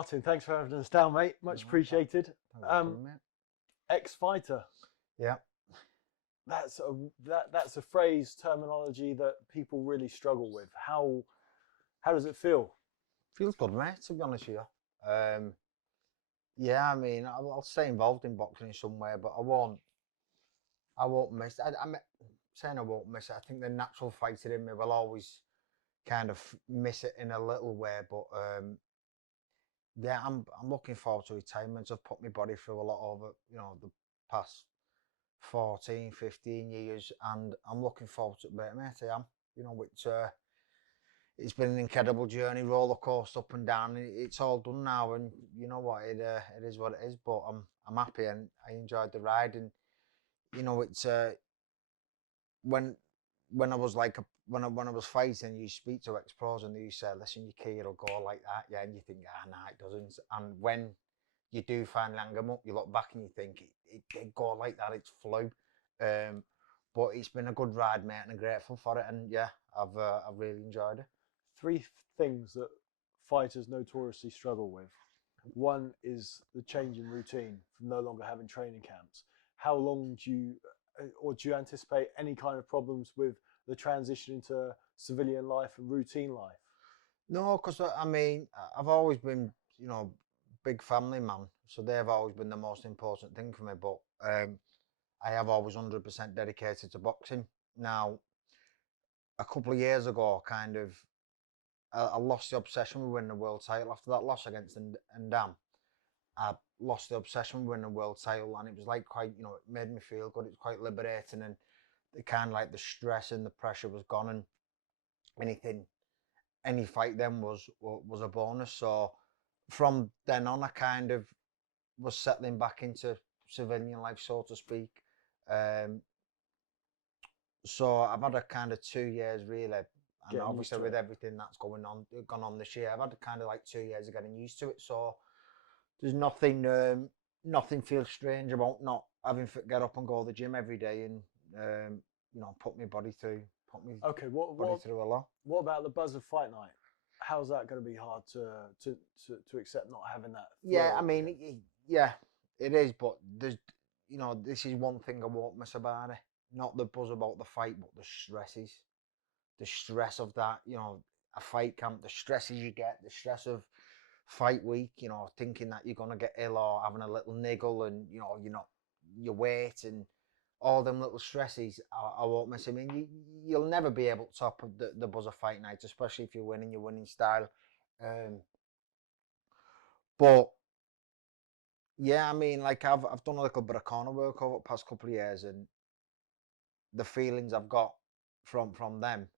Martin, thanks for having us down, mate. Much appreciated. Ex-fighter. Yeah. That's a phrase, terminology that people really struggle with. How does it feel? Feels good, mate, to be honest with you. Yeah, I mean, I'll stay involved in boxing in some way, but I won't miss it. I'm saying I won't miss it. I think the natural fighter in me will always kind of miss it in a little way, but yeah, I'm looking forward to retirement. I've put my body through a lot over, the past 14, 15 years, and I'm looking forward to it, mate. I am. It's been an incredible journey, roller coaster up and down. It's all done now, and you know what? It is what it is. But I'm happy, and I enjoyed the ride. And it's when I was when I was fighting, you speak to ex-pros and you say, "Listen, your key will go like that," yeah, and you think, nah, it doesn't. And when you do finally hang them up, you look back and you think it did go like that. It's flew. But it's been a good ride, mate, and I'm grateful for it. And yeah, I've really enjoyed it. Three things that fighters notoriously struggle with. One is the change in routine from no longer having training camps. How long do you anticipate any kind of problems with the transition into civilian life and routine life? No, because I mean, I've always been, big family man, so they've always been the most important thing for me. But I have always 100% dedicated to boxing. Now, a couple of years ago, I lost the obsession with winning the world title. After that loss against Ndam, I lost the obsession with winning the world title, and it was like quite, it made me feel good. It was quite liberating, and the kind of like the stress and the pressure was gone, and any fight then was a bonus. So from then on, I kind of was settling back into civilian life, so to speak. So I've had a kind of 2 years really. And obviously with everything that's gone on this year, I've had kind of like 2 years of getting used to it. So there's nothing feels strange about not having to get up and go to the gym every day and put my body through through a lot. What about the buzz of fight night? How's that going to be hard to accept not having that? Yeah, I mean, yeah, it is. But there's this is one thing I won't miss about it. Not the buzz about the fight, but the stresses. The stress of that, a fight camp, the stresses you get, the stress of fight week, thinking that you're going to get ill or having a little niggle and, your weight and all them little stresses, I won't miss. I mean, you'll never be able to top the buzz of fight night, especially if you're winning your winning style. But yeah, I mean, like I've done a little bit of corner work over the past couple of years, and the feelings I've got from them.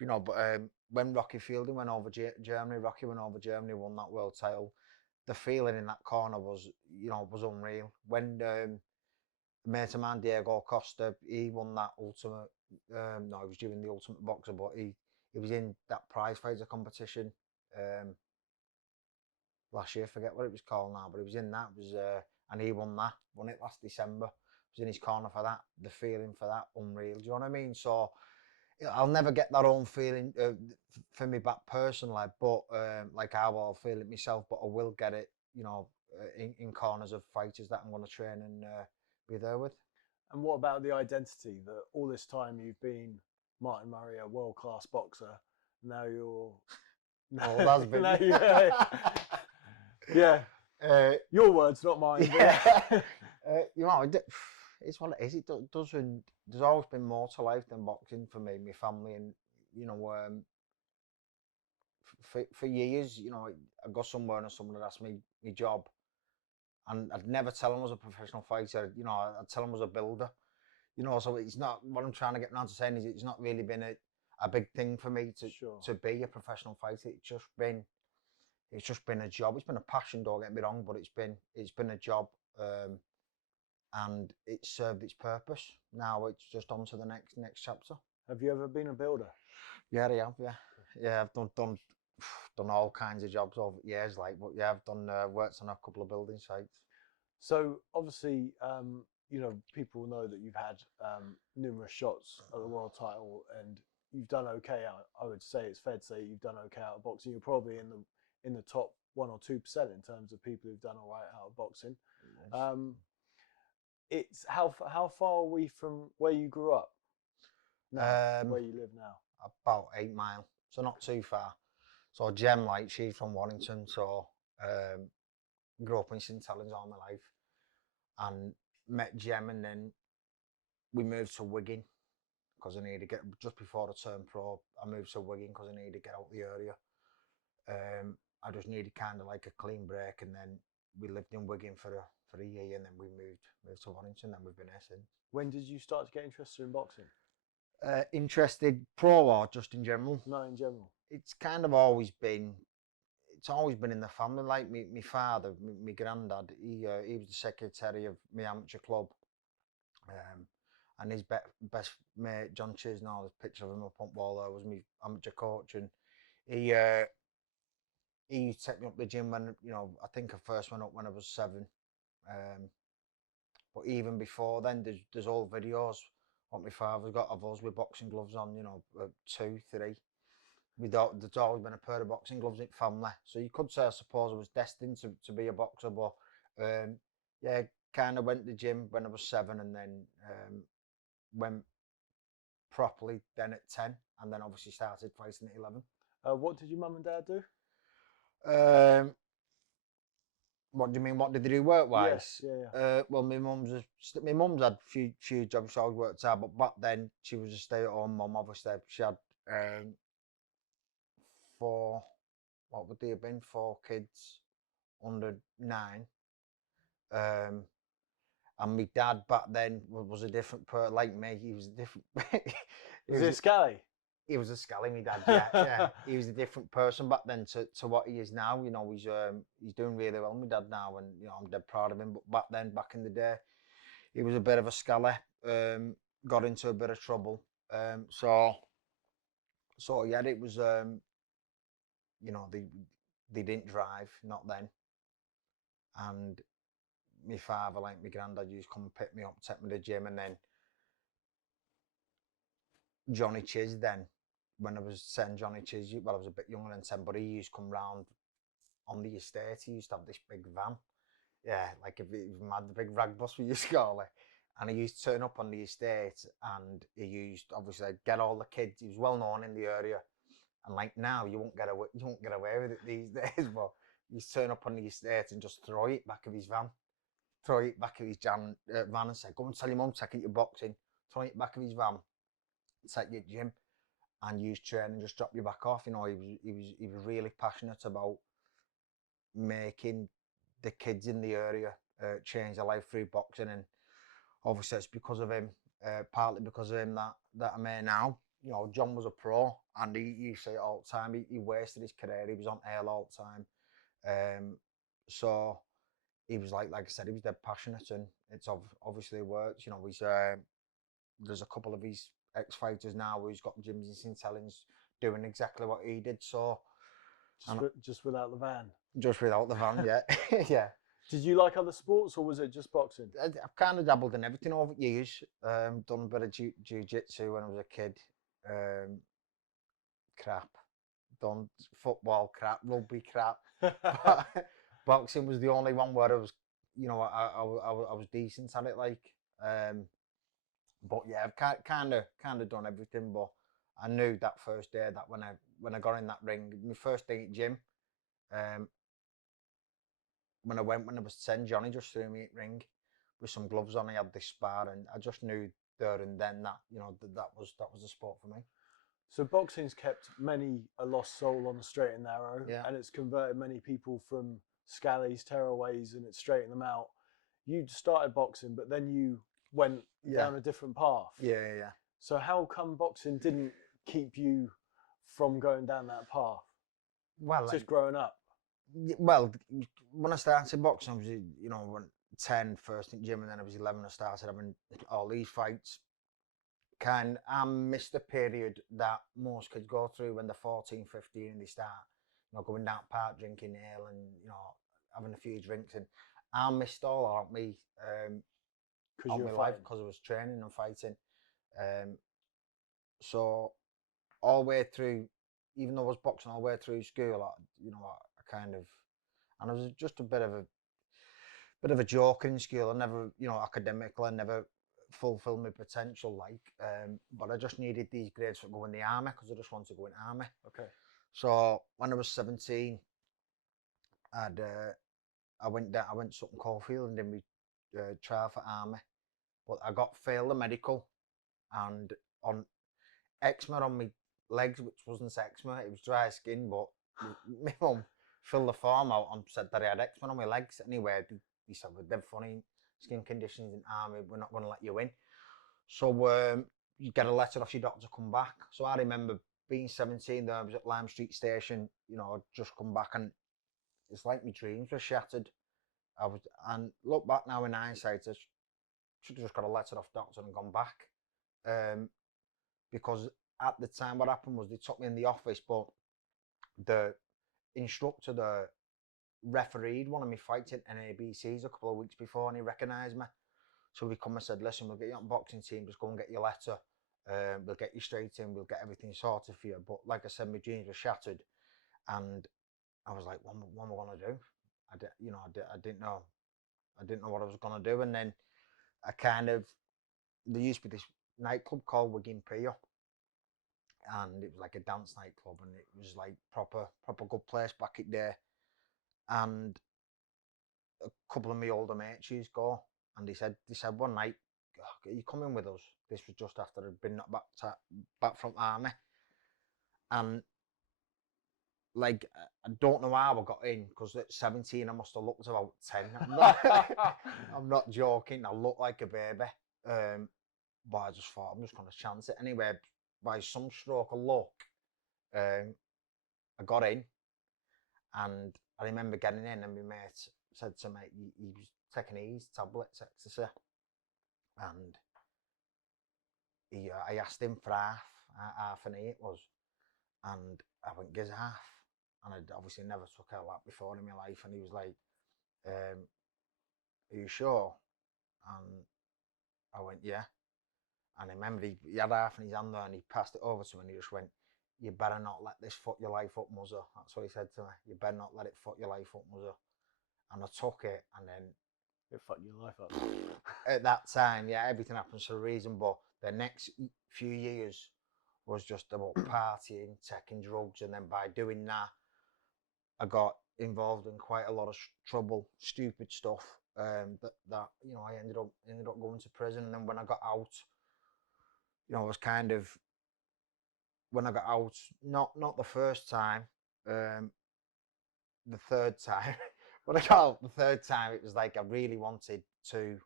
But when Rocky Fielding went over Germany, won that world title. The feeling in that corner was unreal. When mate of mine, Diego Costa, he won that ultimate. No, he was doing the Ultimate Boxer, but he was in that prize fighter competition last year. Forget what it was called now, but he was in that. And he won it last December. Was in his corner for that. The feeling for that, unreal. Do you know what I mean? So I'll never get that own feeling for me back personally, but like I will feel it myself, but I will get it, in corners of fighters that I'm going to train and be there with. And what about the identity that all this time you've been Martin Murray, a world-class boxer, now you're... Oh, that's big. Yeah. Your words, not mine. Yeah. It's what it is. It doesn't. There's always been more to life than boxing for me, my family, and for years, I got somewhere and someone had asked me my job, and I'd never tell them I was a professional fighter. I'd tell them I was a builder. So it's not what I'm trying to get around to saying is it's not really been a big thing for me to be a professional fighter. It's just been a job. It's been a passion. Don't get me wrong, but it's been a job. And it served its purpose. Now it's just on to the next chapter. Have you ever been a builder? Yeah, I have. Yeah. I've done all kinds of jobs over years. But yeah, I've done worked on a couple of building sites. So obviously, people know that you've had numerous shots at the world title, and you've done okay. I would say it's fair to say you've done okay out of boxing. You're probably in the top 1 or 2% in terms of people who've done all right out of boxing. It's how far are we from where you grew up now, where you live now? About 8 miles, so not too far. So Gem, like, she's from Warrington, so grew up in St Helens all my life, and met Gem, and then we moved to Wigan because I needed to get, just before I turned pro, I moved to Wigan because I needed to get out of the area. I just needed kind of like a clean break, and then we lived in Wigan for a year, and then we moved to Warrington, and we've been here since. When did you start to get interested in boxing? Interested pro or just in general? No, in general. It's kind of always been, it's always been in the family. Like my father, my granddad, he was the secretary of my amateur club, and his best mate John Chisnall, there's a picture of him up on wall there, was my amateur coach, and he used to take me up the gym when, you know, I think I first went up when I was 7. But even before then, there's old videos what my father's got of us with boxing gloves on, you know, 2, 3. There's always been a pair of boxing gloves in family. So you could say, I suppose, I was destined to be a boxer. But yeah, kind of went to the gym when I was 7, and then went properly then at 10, and then obviously started fighting at 11. What did your mum and dad do? What do you mean? What did they do work-wise? Yes, yeah. Well, my mum's had a few jobs, so I worked hard, but back then she was a stay-at-home mum. Obviously, she had 4, what would they have been? 4 kids under 9. And my dad back then was a different person, like me. He was a different. Was he a scally? He was a scally, my dad. Yeah, yeah. He was a different person back then to what he is now. You know, he's doing really well, my dad now, and you know, I'm dead proud of him. But back then, back in the day, he was a bit of a scally. Got into a bit of trouble. So yeah, it was. You know, they didn't drive, not then. And my father, like my granddad, used to come and pick me up, take me to the gym, and then Johnny Chiz then, when I was 10, Johnny Chiz, well, I was a bit younger than 10, but he used to come round on the estate. He used to have this big van. Yeah, like if it was mad, the big rag bus we used to call it. And he used to turn up on the estate, and he used, obviously, get all the kids. He was well known in the area. And like now, you won't get away with it these days, but he used to turn up on the estate and just throw it back of his van. Throw it back of his van and say, go and tell your mum, take it your boxing. Throw it back of his van, take you to gym, and use train and just drop you back off. You know, he was really passionate about making the kids in the area change their life through boxing, and obviously it's because of him, partly because of him that I'm here now. You know, John was a pro, and he say it all the time. He wasted his career. He was on air all the time. So he was like I said, he was dead passionate, and it's obviously worked. You know, he's there's a couple of his ex-fighters now who's got gyms in St Helens doing exactly what he did. So just without the van. Just without the van, yeah, yeah. Did you like other sports, or was it just boxing? I've kind of dabbled in everything over the years. Done a bit of jiu-jitsu when I was a kid. Crap. Done football crap, rugby crap. Boxing was the only one where I was, you know, I was decent at it, like. But yeah, I've kind of done everything. But I knew that first day that when I got in that ring, my first day at gym, when I was 10, Johnny just threw me at ring with some gloves on. He had this spar, and I just knew there and then that, you know, that was the sport for me. So boxing's kept many a lost soul on the straight and narrow, yeah. And it's converted many people from scallies, tearaways, and it's straightened them out. You started boxing, but then you went down a different path. Yeah. So how come boxing didn't keep you from going down that path? Well, just growing up. Well, when I started boxing, I was, you know, 10 first in gym, and then I was 11. I started having all these fights. I missed the period that most kids go through when they're 14, 15, and they start, you know, going down park drinking ale and, you know, having a few drinks. And I missed all of me all my life because I was training and fighting. So all the way through, even though I was boxing all the way through school, I kind of and I was just a bit of a joker in school. I never, academically, I never fulfilled my potential, but I just needed these grades for going in the army because I just wanted to go in the army. Okay. So when I was 17, I went to Sutton Coldfield and did my trial for army, but I failed the medical, and on eczema on my legs, which wasn't eczema, it was dry skin. But my mum filled the form out and said that I had eczema on my legs. Anyway, he said, with them funny skin conditions in army, we're not going to let you in. So you get a letter off your doctor to come back. So I remember being 17 there, I was at Lime Street Station, I'd just come back, and it's like my dreams were shattered. And look back now in hindsight, I should have just got a letter off doctor and gone back. Because at the time what happened was they took me in the office, but the instructor, the refereed one of my fights in NABCs a couple of weeks before, and he recognised me. So he come and said, listen, we'll get you on boxing team, just go and get your letter. We'll get you straight in, we'll get everything sorted for you. But like I said, my dreams were shattered, and I was like, what am I going to do? I didn't know what I was going to do. And then there used to be this nightclub called Wigan Pier, and it was like a dance nightclub, and it was like proper good place back in there. And a couple of my older mates used to go, and they said one night, are you coming with us? This was just after I'd been back from army, and like, I don't know how I got in, because at 17 I must have looked about 10. I'm not joking, I looked like a baby. But I just thought, I'm just going to chance it. Anyway, by some stroke of luck, I got in, and I remember getting in, and my mate said to me, he was taking these tablets, ecstasy, and I asked him for half an E it was, and I went, gives half, and I'd obviously never took out that before in my life, and he was like, are you sure? And I went, yeah. And I remember he had half in his hand there, and he passed it over to me, and he just went, you better not let this fuck your life up, muzzer. That's what he said to me. You better not let it fuck your life up, muzzer. And I took it, and then it fucked your life up. At that time, yeah, everything happens for a reason. But the next few years was just about partying, taking drugs, and then by doing that, I got involved in quite a lot of trouble, stupid stuff. That I ended up going to prison, and then when I got out, I was kind of, when I got out, not the first time, the third time. When I got out the third time, it was like I really wanted to.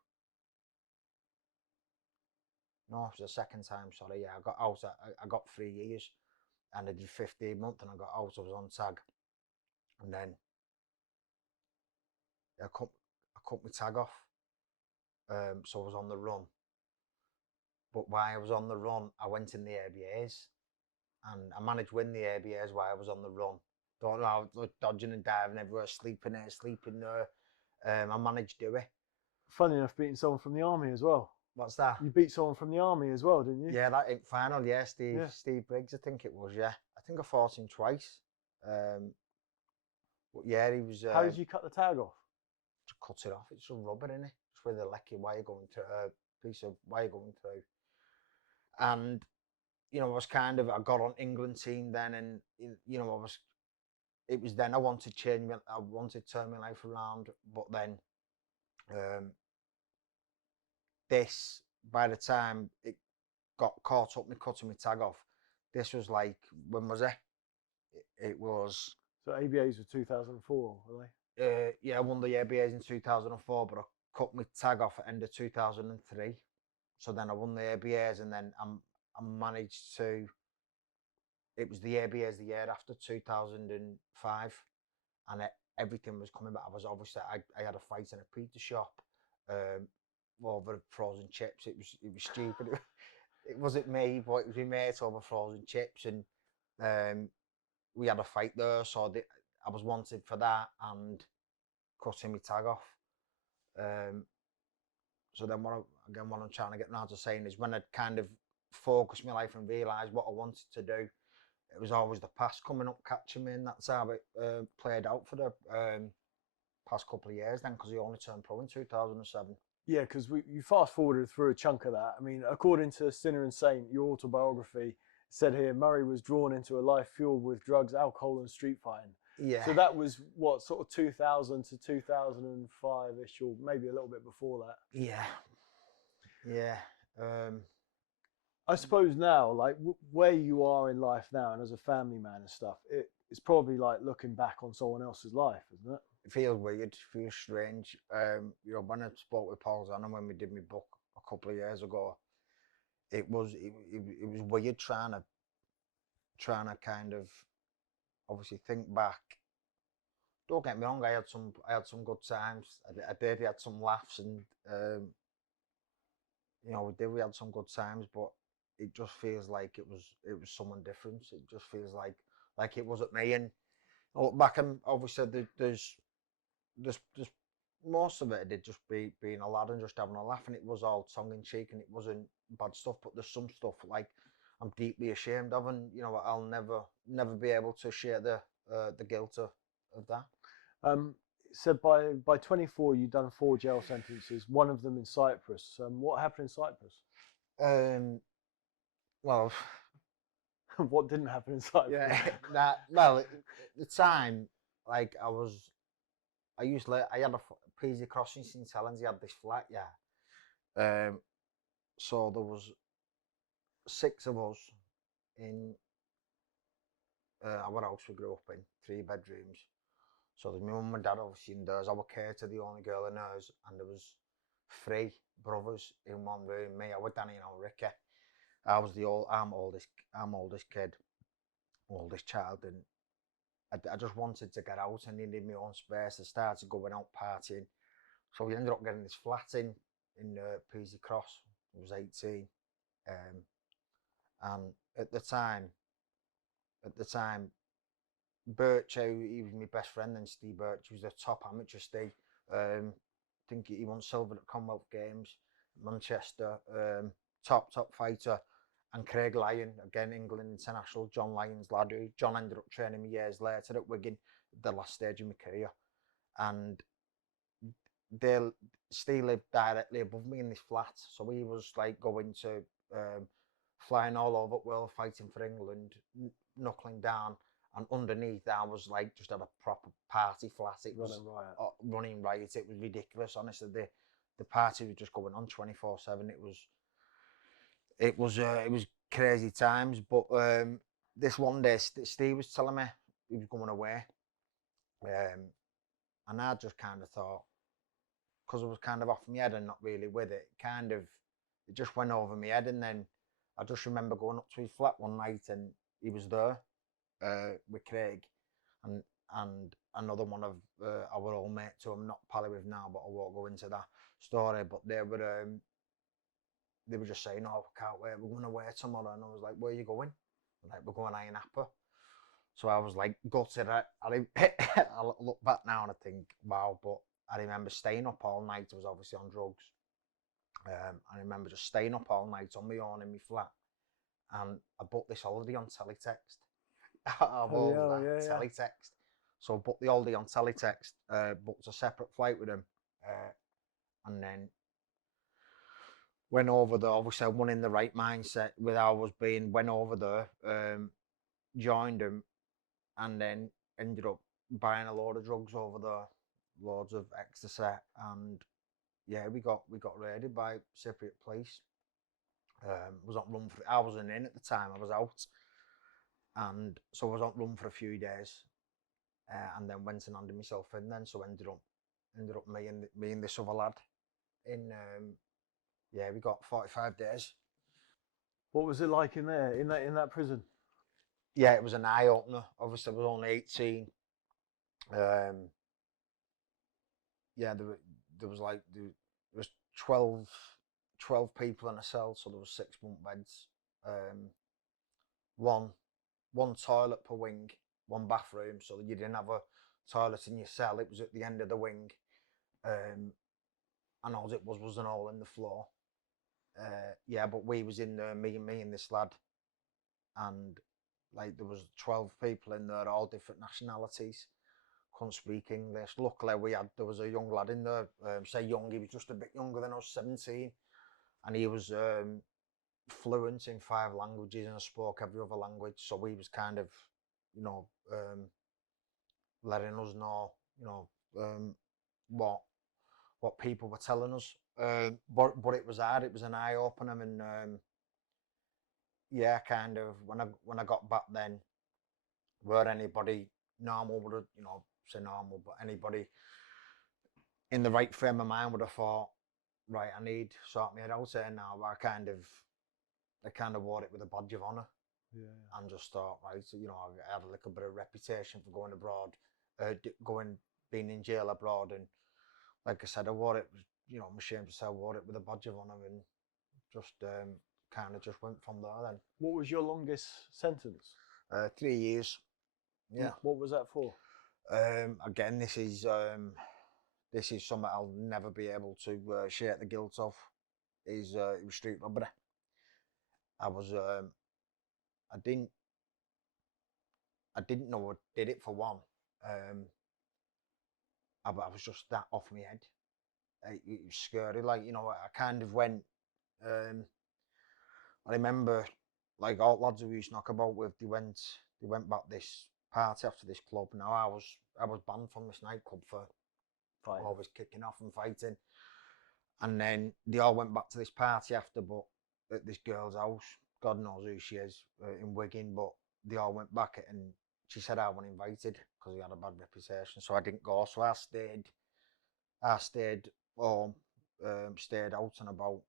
No, it was the second time. Sorry, yeah, I got out. I got 3 years, and I did 15 months, and I got out. I was on tag, and then I cut my tag off. So I was on the run. But while I was on the run, I went in the ABAs, and I managed to win the ABAs while I was on the run. Don't know, I was dodging and diving everywhere, sleeping here, sleeping there. I managed to do it. Funny enough, beating someone from the army as well. What's that? You beat someone from the army as well, didn't you? Yeah, that in final, yeah, Steve Briggs, I think it was, yeah. I think I fought him twice. But yeah, he was. How did you cut the tag off? To cut it off. It's some rubber in it. Just with a lecky wire going through, piece of wire going through. And I was I got on England team then, and it was then I wanted to turn my life around, but then this, by the time it got caught up me cutting my tag off, this was like, when was it? It was. So ABAs were 2004, were they? Yeah, I won the ABAs in 2004, but I cut my tag off at end of 2003. So then I won the ABAs, and then I managed to. It was the ABAs the year after 2005, and everything was coming back. I was obviously I had a fight in a pizza shop over frozen chips. It was stupid. It wasn't me, but it was my mate over frozen chips, and we had a fight there. So I was wanted for that and cutting my tag off. So then what I'm trying to get now to saying is, when I kind of focused my life and realised what I wanted to do, it was always the past coming up catching me, and that's how it played out for the past couple of years then, because he only turned pro in 2007. Yeah, because you fast forwarded through a chunk of that. I mean, according to Sinner and Saint, your autobiography said here Murray was drawn into a life fueled with drugs, alcohol, and street fighting. Yeah. So that was what, sort of 2000 to 2005 ish, or maybe a little bit before that. Yeah. Yeah. I suppose now, like where you are in life now, and as a family man and stuff, it's probably like looking back on someone else's life, isn't it? It feels weird, feels strange. You know, when I spoke with Paul Zanna when we did my book a couple of years ago, it was weird trying to kind of obviously think back. Don't get me wrong, I had some good times. I did. We had some laughs, and you know, we had some good times, but it just feels like it was someone different. It just feels like it wasn't me. And I look back, and obviously there's most of it did just being a lad and just having a laugh, and it was all tongue in cheek, and it wasn't bad stuff. But there's some stuff like I'm deeply ashamed of, and you know, I'll never be able to share the guilt of that. So by 24, you'd done 4 jail sentences, one of them in Cyprus. What happened in Cyprus? Well, what didn't happen in Cyprus? Yeah, well, at the time, like I had a Peasy Crossing St Helens. He had this flat, yeah. So there was 6 of us in our house we grew up in, 3 bedrooms. So there's my mum and dad obviously in theirs. I was Katie, the only girl in hers, and there was 3 brothers in one room. Me, I was Danny and Ricky. I'm oldest kid, oldest child, and I just wanted to get out and needed my own space. I started going out partying, so we ended up getting this flat in Peasy Cross. I was 18, and at the time, Birch, he was my best friend, and Steve Birch was the top amateur Steve. I think he won silver at Commonwealth Games, Manchester. Top fighter. And Craig Lyon, again England international, John Lyon's lad, who John ended up training me years later at Wigan, the last stage of my career. And Steve lived directly above me in this flat, so he was like going to flying all over the world, fighting for England, knuckling down, and underneath I was like just at a proper party flat. It was running riot. It was ridiculous, honestly. The party was just going on 24/7. It was crazy times, but this one day Steve was telling me he was going away, and I just kind of thought, because I was kind of off my head and not really with it, it just went over my head. And then I just remember going up to his flat one night, and he was there with Craig and another one of our old mates who I'm not pally with now, but I won't go into that story. But they were just saying, "Oh, I can't wait, we're going away tomorrow." And I was like, "Where are you going?" Like, "We're going Iron Apple." So I was like gutted. I look back now and I think, wow. But I remember staying up all night. I was obviously on drugs. I remember just staying up all night on my own in my flat. And I booked this holiday on teletext. Teletext. So I booked the holiday on teletext, booked a separate flight with him. And then went over there. Obviously, I wasn't in the right mindset with how I was being. Went over there, joined him, and then ended up buying a load of drugs over there, loads of ecstasy, and yeah, we got raided by Cypriot police. Was on run for. I wasn't in at the time. I was out, and so I was on run for a few days, and then went and handed myself in. Then so ended up me and this other lad in. Yeah, we got 45 days. What was it like in there, in that prison? Yeah, it was an eye opener. Obviously, I was only 18. Yeah, there was 12 people in a cell, so there was 6 bunk beds. One toilet per wing, 1 bathroom, so you didn't have a toilet in your cell. It was at the end of the wing, and all it was an hole in the floor. Yeah, but we was in there, me and this lad, and like there was 12 people in there, all different nationalities. couldn't speak English. Luckily, there was a young lad in there. Say young, he was just a bit younger than us, 17, and he was fluent in 5 languages and spoke every other language. So he was kind of, you know, letting us know, you know, what people were telling us. But it was hard. It was an eye opener, and yeah, kind of when I got back then, where anybody normal would have, you know, say normal, but anybody in the right frame of mind would have thought, right, I need to sort my head out here now. I kind of wore it with a badge of honour. Yeah. And just thought, right, so, you know, I have a little bit of reputation for going abroad, being in jail abroad, and like I said, I wore it, you know, I'm ashamed to say I wore it with a badge of honour, and just kind of just went from there then. What was your longest sentence? 3 years. Yeah. What was that for? Again, this is something I'll never be able to shake the guilt of. It was street robbery. I didn't know I did it for one. I was just that off my head. It was scary. Like, you know, I kind of went. I remember, like, all lads who we used to knock about with, they went back this party after this club. Now I was banned from this nightclub for always kicking off and fighting. And then they all went back to this party after, but at this girl's house. God knows who she is, in Wigan, but they all went back, and she said I wasn't invited because he had a bad reputation, so I didn't go. So I stayed home, stayed out and about,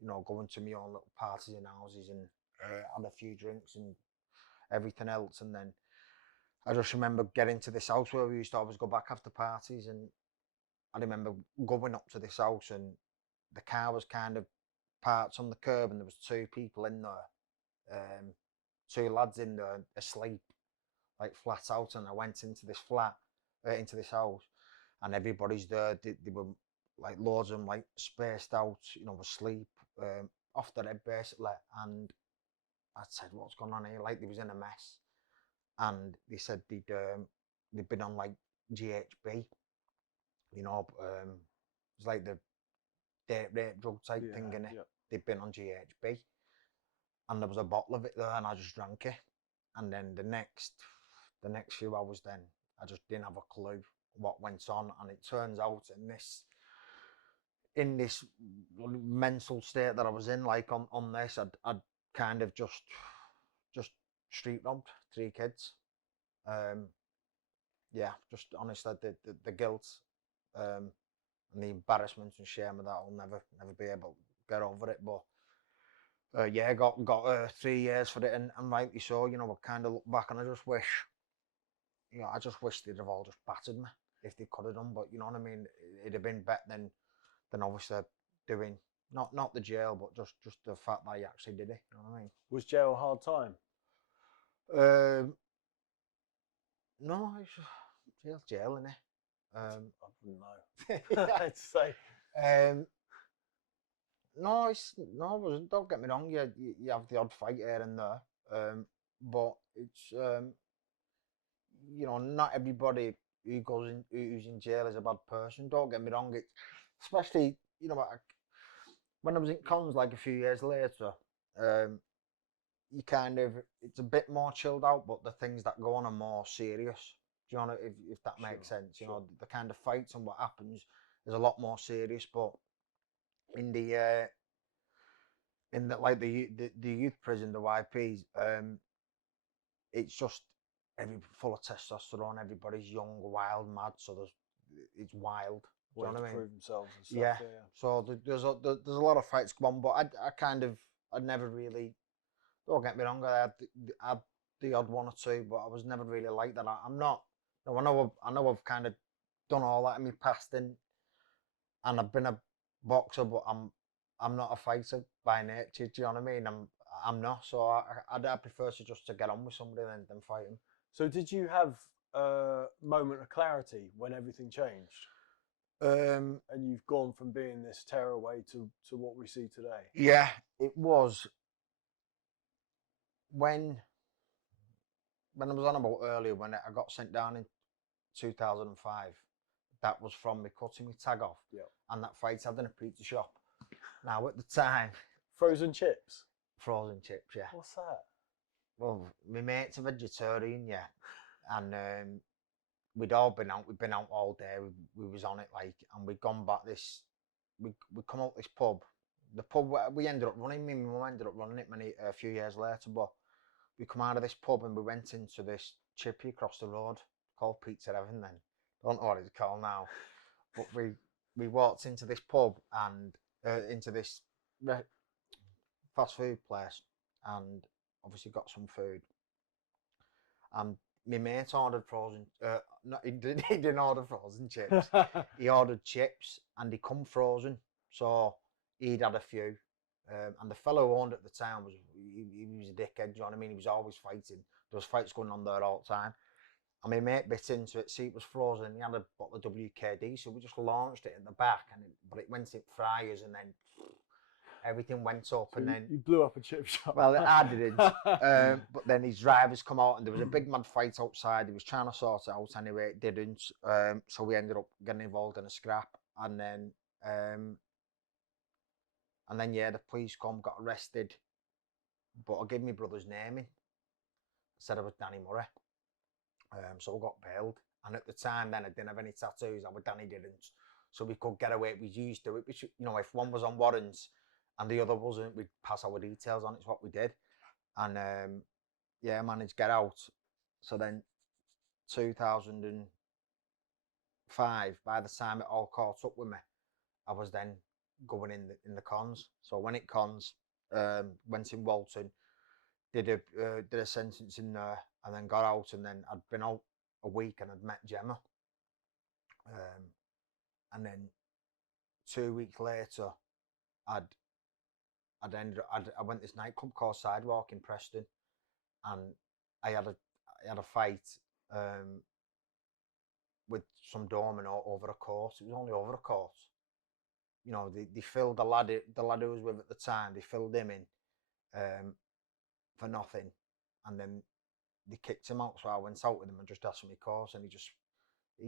you know, going to my own little parties and houses, and had a few drinks and everything else. And then I just remember getting to this house where we used to always go back after parties, and I remember going up to this house, and the car was kind of parked on the curb, and there was 2 people in there, 2 lads in there asleep, like flat out. And I went into this into this house, and everybody's there. They were like loads of them, like spaced out, you know, asleep, off their head basically. And I said, "What's going on here?" Like, they was in a mess, and they said they'd been on like GHB, you know, it's like the date rape drug type thing, innit? Yeah. They'd been on GHB, and there was a bottle of it there, and I just drank it. And then the next few hours, then I just didn't have a clue what went on. And it turns out, in this mental state that I was in, like on this, I'd kind of just street robbed 3 kids. Yeah, just honestly, the guilt, and the embarrassment and shame of that, I'll never be able to get over it. But yeah, got 3 years for it, and rightly so. You know, I kind of look back and I just wish they'd have all just battered me if they could have done. But you know what I mean, it'd have been better than obviously doing not the jail, but just the fact that I actually did it. You know what I mean? Was jail a hard time? No, it's jail, innit? I wouldn't know. I'd say. No, it wasn't. Don't get me wrong. You have the odd fight here and there, but it's you know, not everybody who's in jail is a bad person. Don't get me wrong. It's especially, you know, when I was in cons like a few years later, you kind of, it's a bit more chilled out, but the things that go on are more serious. Do you know, if that makes sense? You know, the kind of fights and what happens is a lot more serious. But in the like the youth prison, the YPs, it's just full of testosterone. Everybody's young, wild, mad. So it's wild. Do you know what I mean? Prove themselves and stuff. Yeah. So there's a lot of fights going on, but I'd never really. Don't get me wrong. I had the odd 1 or 2, but I was never really like that. I'm not. I know I've kind of done all that in my past, and I've been a boxer, but I'm not a fighter by nature. Do you know what I mean? I'm not. So I'd prefer to get on with somebody than fight him. So did you have a moment of clarity when everything changed? And you've gone from being this tearaway to what we see today. Yeah, it was when I was on about earlier, when I got sent down 2005. That was from me cutting my tag off. Yeah. And that fight had in a pizza shop. Now at the time, Frozen chips. frozen chips, yeah. What's that? Well, my mate's a vegetarian, yeah. And we'd all been out. We'd been out all day. We was on it like, and we'd gone back this. We come out this pub. The pub we ended up running. Me and my mum ended up running it a few years later. But we come out of this pub and we went into this chippy across the road called Pizza Heaven. Then don't know what it's called now. But we walked into this pub and into this fast food place and obviously got some food. And my mate ordered frozen. No, he didn't order frozen chips. He ordered chips and they come frozen. So he'd had a few. And the fellow who owned at the time he was a dickhead. Do you know what I mean? He was always fighting. There was fights going on there all the time. And my mate bit into it. See, it was frozen. He had a bottle of WKD, so we just launched it in the back, but it went in fryers, and then everything went up, So and then you blew up a chip shop. well, I didn't. But then his drivers come out, and there was a big mad fight outside. He was trying to sort it out anyway. It didn't. So we ended up getting involved in a scrap, and then yeah, the police got arrested. But I gave my brother's name in. Said I was Danny Murray. So I got bailed. And at the time, then I didn't have any tattoos. Danny didn't. So we could get away. We used to it. Which, you know, if one was on warrants and the other wasn't, we'd pass our details on. It's what we did. And yeah, I managed to get out. So then 2005, by the time it all caught up with me, I was then going in the cons. So when it cons, went in Walton, did a sentence in there, and then got out, and then I'd been out a week and I'd met Gemma. And then 2 weeks later, I went to this nightclub called Sidewalk in Preston, and I had a fight with some doorman over a course. It was only over a course. You know, they filled the lad who was with at the time. They filled him in for nothing, and then they kicked him out. So I went out with him and just asked him my course, and he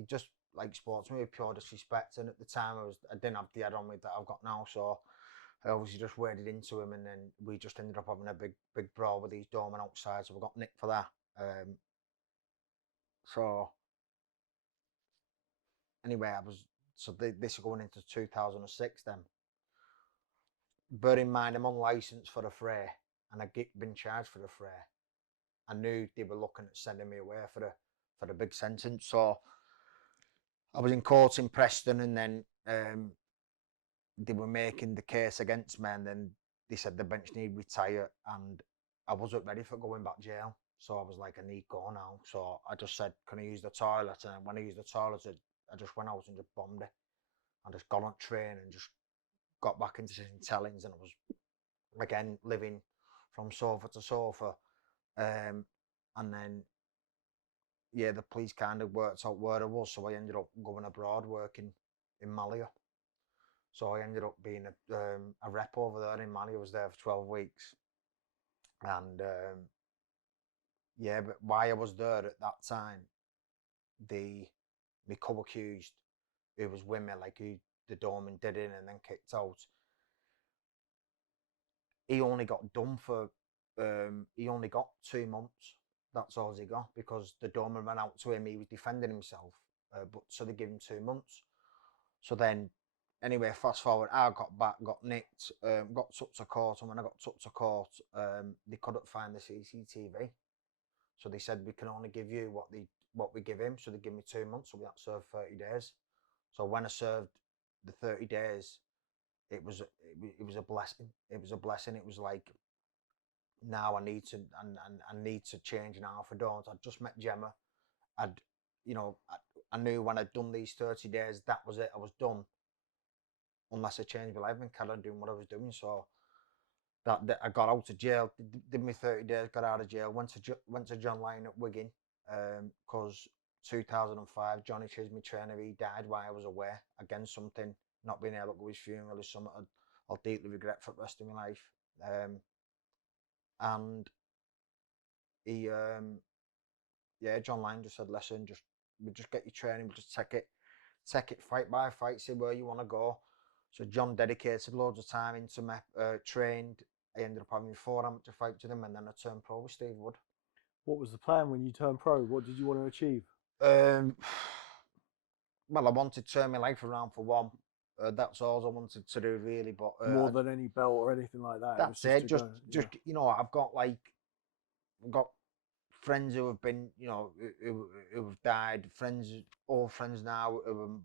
just like sports me with pure disrespect. And at the time, I didn't have the head on me that I've got now, so I obviously just waded into him, and then we just ended up having a big brawl with these doormen outside. So we got nicked for that. So anyway, this is going into 2006 then. Bear in mind, I'm on licence for a fray, and I been charged for a fray. I knew they were looking at sending me away for a big sentence. So I was in court in Preston, and then they were making the case against me, and then they said the bench need retire, and I wasn't ready for going back jail. So I was like, I need to go now. So I just said, can I use the toilet? And when I used the toilet, I just went out and just bombed it. I just got on train and just got back into tellings, and I was again living from sofa to sofa. And then yeah, the police kind of worked out where I was, so I ended up going abroad working in Malia. So I ended up being a rep over there in Mali. I was there for 12 weeks. And yeah, but why I was there at that time, my co-accused, who was with me, like who the doorman did in and then kicked out, he only got done for, he only got 2 months. That's all he got, because the doorman ran out to him. He was defending himself, but so they gave him 2 months. So then, anyway, fast forward, I got back, got nicked, got took to court, and when I got took to court, they couldn't find the CCTV. So they said, we can only give you what we give him. So they give me 2 months, so we had to serve 30 days. So when I served the 30 days, it was a blessing. It was a blessing. It was like, now I need to change now. If I don't, I'd just met Gemma. I knew when I'd done these 30 days, that was it. I was done. Unless I changed my life and carried on doing what I was doing. So that I got out of jail, did me 30 days, got out of jail, went to John Lyon at Wigan, because 2005, Johnny Chiz, my trainer, he died while I was away. Again, something, not being able to go to his funeral is something I'll deeply regret for the rest of my life. And he, yeah, John Lyon just said, listen, just we just get your training, we just take it fight by fight, see where you want to go. So John dedicated loads of time into me, trained. I ended up having 4 amateur fights with him, and then I turned pro with Steve Wood. What was the plan when you turned pro? What did you want to achieve? Well, I wanted to turn my life around for one. That's all I wanted to do, really. But more than any belt or anything like that. That's it. Just you know, I've got friends who have been, you know, who have died. Old friends now who are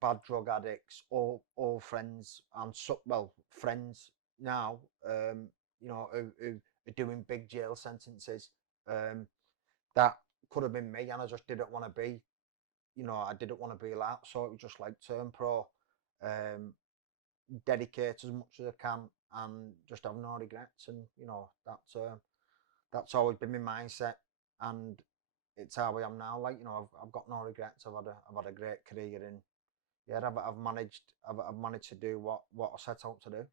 bad drug addicts. All friends and friends now. You know, who are doing big jail sentences. That could have been me, and I just didn't want to be. You know, I didn't want to be that, so it was just like turn pro, dedicate as much as I can, and just have no regrets. And you know, that's always been my mindset, and it's how I am now. Like, you know, I've got no regrets. I've had a great career, and yeah, I've managed to do what I set out to do.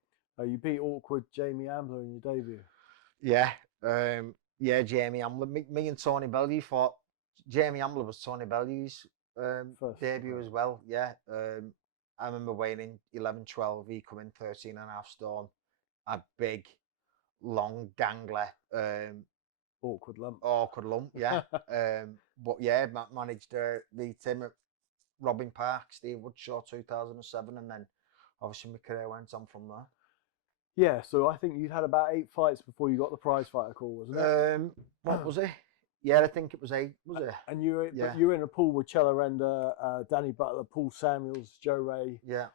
You beat awkward Jamie Ambler in your debut. Yeah, Jamie Ambler. Me and Tony Bellew fought. Jamie Ambler was Tony Bellew's debut as well. Yeah, I remember weighing in 11-12. He come in 13.5 stone. A big, long, gangler. Awkward lump. Yeah. But yeah, managed to beat him at Robin Park, Steve Woodshaw 2007, and then obviously my career went on from there. Yeah, so I think you'd had about 8 fights before you got the prize fighter call, wasn't it? What was it? Yeah, I think it was 8. Was it? And you were in a pool with Chella Render, Danny Butler, Paul Samuels, Joe Ray. Yeah.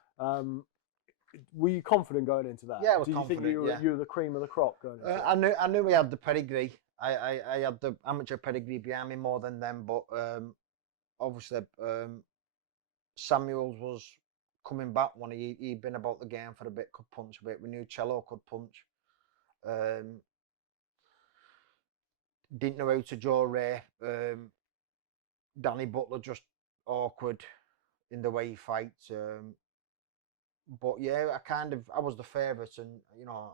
Were you confident going into that? Yeah, I was confident. Do you think you were the cream of the crop going into it? I knew we had the pedigree. I had the amateur pedigree behind me more than them, but obviously Samuels was coming back when he'd been about the game for a bit, could punch a bit. We knew Cello could punch. Didn't know how to Joe Ray. Danny Butler just awkward in the way he fights. But yeah, I was the favourite, and you know,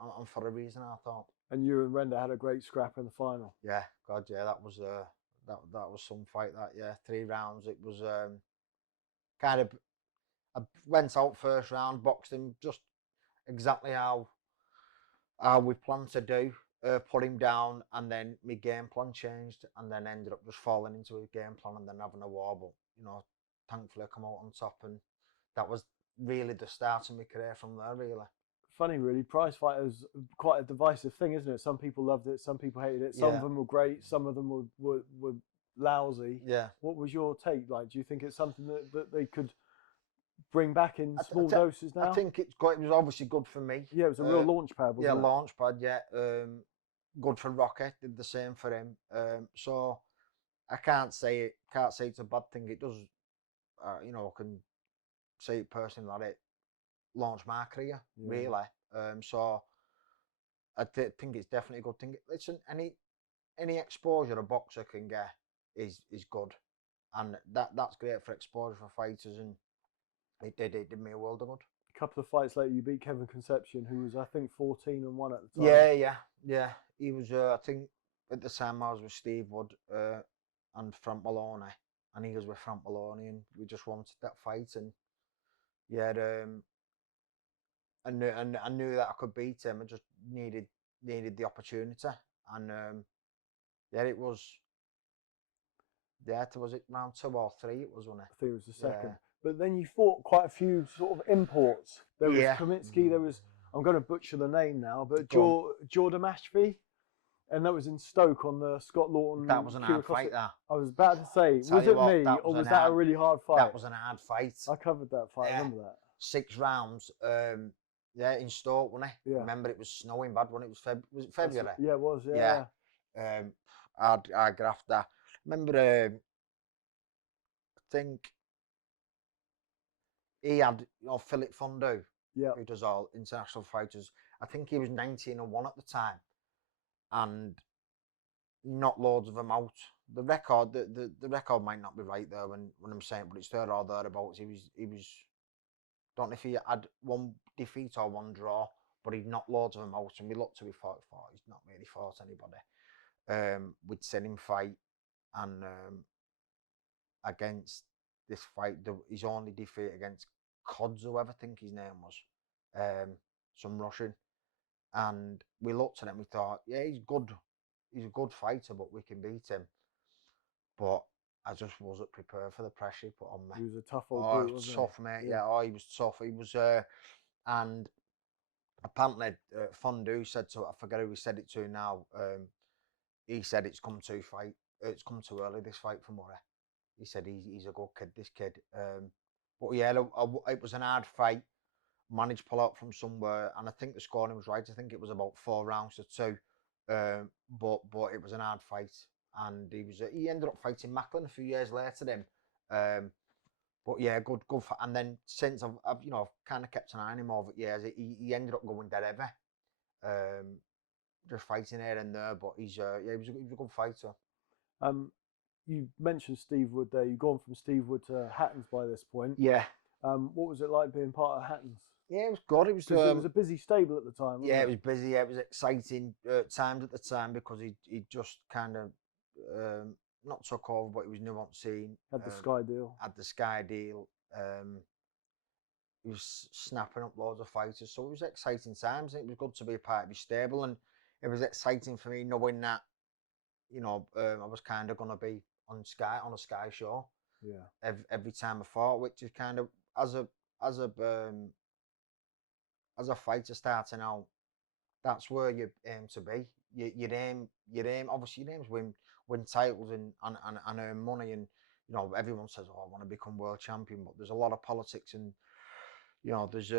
I'm for a reason, I thought. And you and Render had a great scrap in the final. Yeah, God, yeah, that was some fight. That, yeah, 3 rounds. It was kind of. I went out first round, boxed him just exactly how we planned to do. Put him down, and then my game plan changed, and then ended up just falling into his game plan and then having a war. But you know, thankfully I come out on top, and that was really the start of my career from there, really. Funny, really. Prize fighters quite a divisive thing, isn't it? Some people loved it, some people hated it. Some of them were great, some of them were lousy. Yeah. What was your take? Like, do you think it's something that they could bring back in small doses now? I think it was obviously good for me. Yeah, it was a real launch pad, wasn't it? Yeah, launch pad, yeah. Good for Rocky, did the same for him. So I can't say it's a bad thing. It does, you know, I can say it personally that it launched my career, really. So I think it's definitely a good thing. Listen, any exposure a boxer can get is good, and that's great for exposure for fighters, and it did me a world of good. A couple of fights later, you beat Kevin Concepcion, who was, I think, 14-1 at the time. Yeah. He was, I think, at the time I was with Steve Wood and Frank Maloney, and he was with Frank Maloney, and we just wanted that fight, and yeah, I knew that I could beat him. I just needed the opportunity, and yeah, it was. Yeah, was it round 2 or 3? It was, wasn't it? I think it was the second. Yeah. But then you fought quite a few sort of imports. There was Kaminsky, there was, I'm going to butcher the name now, but Jordan Ashby, and that was in Stoke on the Scott Lawton. That was an hard fight, that. I was about to say, was it me, or was that a really hard fight? That was an hard fight. I covered that fight, I remember that. 6 rounds, in Stoke, wasn't it? Yeah. Remember, it was snowing bad when it was was it February? Yeah, it was, yeah. I graphed that. Remember, I think he had, you know, Philip Fondue, who does all international fighters. I think he was 19-1 at the time, and not loads of them out. The record, the record might not be right there when I'm saying, but it's there or thereabouts. He was. Don't know if he had 1 defeat or 1 draw, but he'd knocked loads of them out, and we looked to be 44. He's not really fought anybody. We'd seen him fight, and against this fight, his only defeat against Kodzo, I think his name was, some Russian. And we looked at him, we thought, yeah, he's good. He's a good fighter, but we can beat him. But I just wasn't prepared for the pressure he put on me. He was a tough old Oh, brute, wasn't tough, he? mate. Yeah. Oh, he was tough. He was, and apparently Fondue said to, I forget who he said it to now. He said it's come too early, this fight for Murray. He said he's a good kid, this kid. But yeah, it was an hard fight. Managed to pull out from somewhere, and I think the scoring was right. I think it was about 4 rounds to 2. But it was an hard fight, and he ended up fighting Macklin a few years later then. But yeah, good fight. And then since I've kind of kept an eye on him over the years, he ended up going dead heavy. Just fighting here and there, but he was a good fighter. You mentioned Steve Wood there. You've gone from Steve Wood to Hattons by this point. Yeah. What was it like being part of Hattons? Yeah, it was good. It was a busy stable at the time. Yeah, it was busy. Yeah, it was exciting times at the time because he just kind of not took over, but he was new on scene. Had the Sky deal. He was snapping up loads of fighters, so it was exciting times. And it was good to be a part of his stable, and it was exciting for me knowing that, I was kind of going to be on a Sky show. Yeah. Every time I fought, which is kind of as a fighter starting out, that's where you aim to be. Your aim. Obviously, your aim's win titles and earn money, and everyone says, "Oh, I want to become world champion," but there's a lot of politics, and there's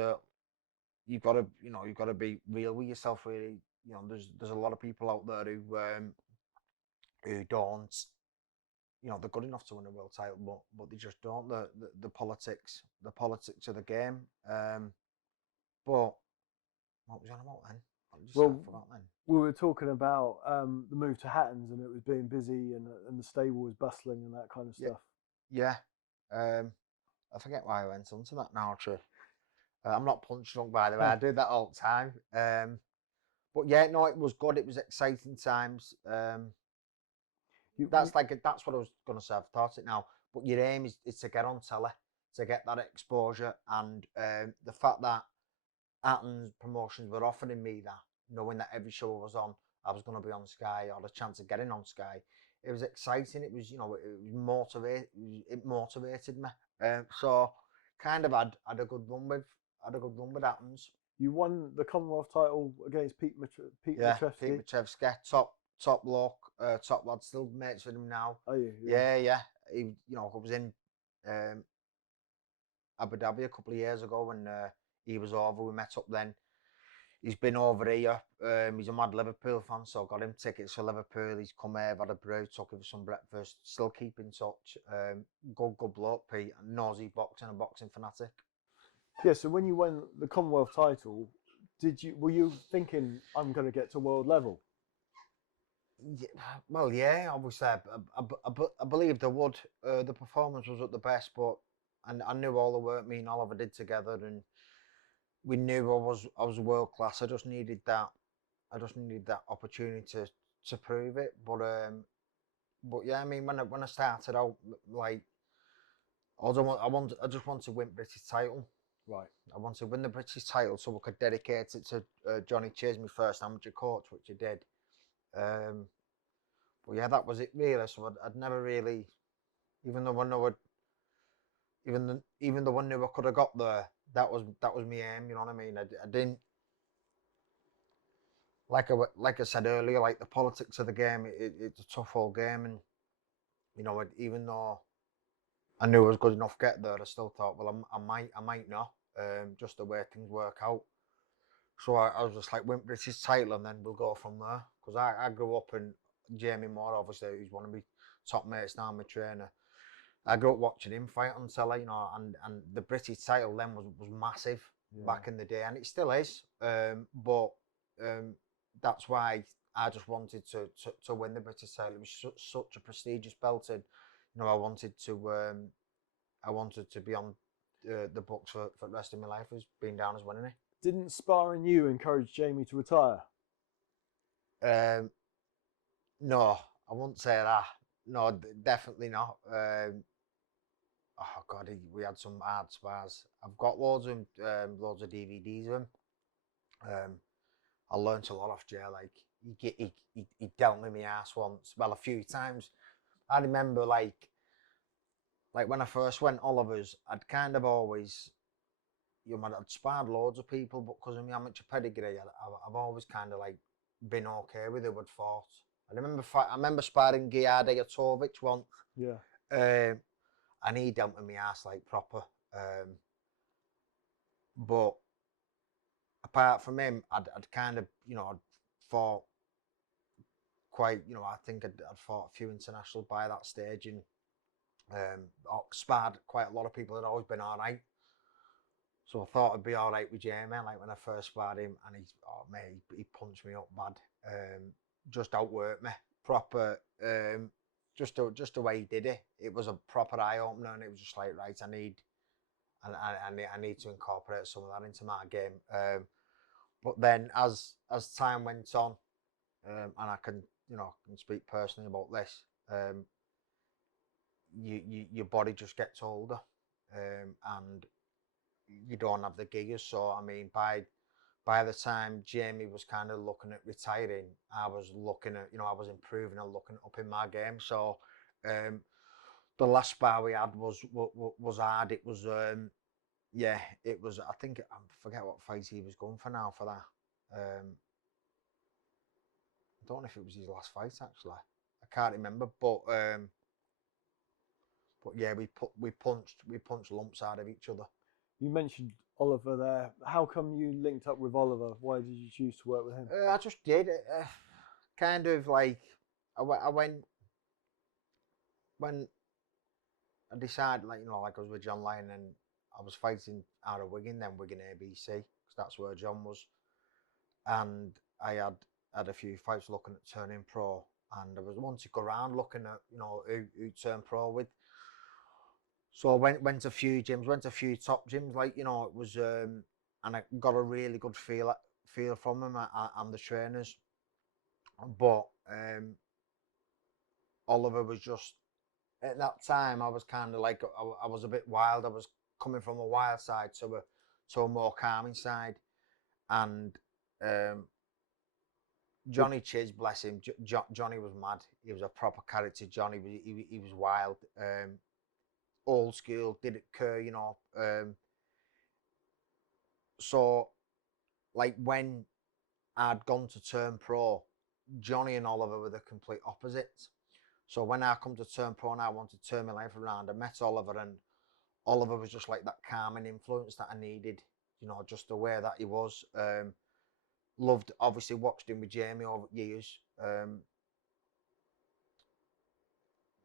you've got to be real with yourself. Really, there's a lot of people out there who don't. They're good enough to win a world title, but they just don't. The politics of the game. But what was I on about then? Well, we were talking about the move to Hattons, and it was being busy, and the stable was bustling and that kind of stuff. Yeah. I forget why I went on to that now, Tris. I'm not punch drunk, by the way. I do that all the time. But yeah, no, it was good. It was exciting times. That's what I was going to say. I've thought it now. But your aim is to get on telly, to get that exposure, and the fact that Athens promotions were offering me that, knowing that every show I was on, I was going to be on Sky or the chance of getting on Sky. It was exciting. It was, it motivated me. So kind of had a good run with Athens. You won the Commonwealth title against Pete Machevsky. Pete Machevsky, top bloke, top lad, still mates with him now. Are you? Yeah. He, I was in Abu Dhabi a couple of years ago when he was over. We met up then. He's been over here. He's a mad Liverpool fan, so I got him tickets for Liverpool. He's come here, had a brew, took him for some breakfast. Still keep in touch. Good bloke, Pete. Knows he's boxing, a boxing fanatic. Yeah. So when you won the Commonwealth title, were you thinking I'm going to get to world level? Yeah, well, yeah. Obviously, I believe they would. The performance was at the best, but I knew all the work me and Oliver did together, and we knew I was world class. I just needed that opportunity to prove it. But yeah, I mean, when I started out, like, I just wanted to win British title. Right. I wanted to win the British title so we could dedicate it to Johnny Chase, my first amateur coach, which I did. But yeah, that was it really. So I'd never really, even though I knew I could have got there, that was my aim. You know what I mean? I didn't, like I said earlier, like the politics of the game. It's a tough old game, and even though I knew I was good enough to get there, I still thought, well, I might not. Just the way things work out. So I was just like, win British title, and then we'll go from there. Because I grew up, and Jamie Moore, obviously, who's one of my top mates now, my trainer. I grew up watching him fight on telly, and the British title then was massive back in the day, and it still is. But that's why I just wanted to win the British title. It was such a prestigious belt, and I wanted to be on the books for the rest of my life as being down as winning it. Didn't sparring you encourage Jamie to retire? No, I wouldn't say that. No, definitely not. oh God, we had some hard spars. I've got loads of DVDs of him. I learnt a lot off Jay. Like he dealt me my ass once, well, a few times. I remember like when I first went Oliver's, I'd kind of always, I'd sparred loads of people, but because of my amateur pedigree, I've always kind of like been okay with who I'd fought. I remember sparring Gennady Golovkin once. Yeah. And he dealt with me ass like proper. But apart from him, I'd kind of, I'd fought quite, I think I'd fought a few internationals by that stage, and sparred quite a lot of people that had always been all right. So I thought I'd be all right with Jamie, like when I first sparred him, and he punched me up bad. Just outworked me proper. Just the way he did it, it was a proper eye opener, and it was just like, right, I need to incorporate some of that into my game. But then as time went on, and I can speak personally about this, your body just gets older, and you don't have the gears. So I mean, by the time Jamie was kind of looking at retiring, I was looking at, I was improving and looking up in my game. So the last spar we had was hard. It was it was. I think I forget what fight he was going for now for that. I don't know if it was his last fight actually. I can't remember, but yeah, we punched lumps out of each other. You mentioned Oliver there. How come you linked up with Oliver? Why did you choose to work with him? I just did. Kind of like I went when I decided, like I was with John Lyon, and I was fighting out of Wigan, then Wigan ABC, because that's where John was, and I had a few fights looking at turning pro, and I was wanting to go around looking at who turn pro with. So I went to a few gyms, went to a few top gyms, like it was, and I got a really good feel from them and the trainers. But Oliver was just, at that time I was kind of like, I was a bit wild. I was coming from a wild side to a more calming side, and Johnny Chiz, bless him, Johnny was mad. He was a proper character. Johnny he was wild. Old school, did it cur, so like when I'd gone to turn pro, Johnny and Oliver were the complete opposites. So when I come to turn pro and I wanted to turn my life around, I met Oliver, and Oliver was just like that calming influence that I needed, just the way that he was. Loved, obviously watched him with Jamie over years.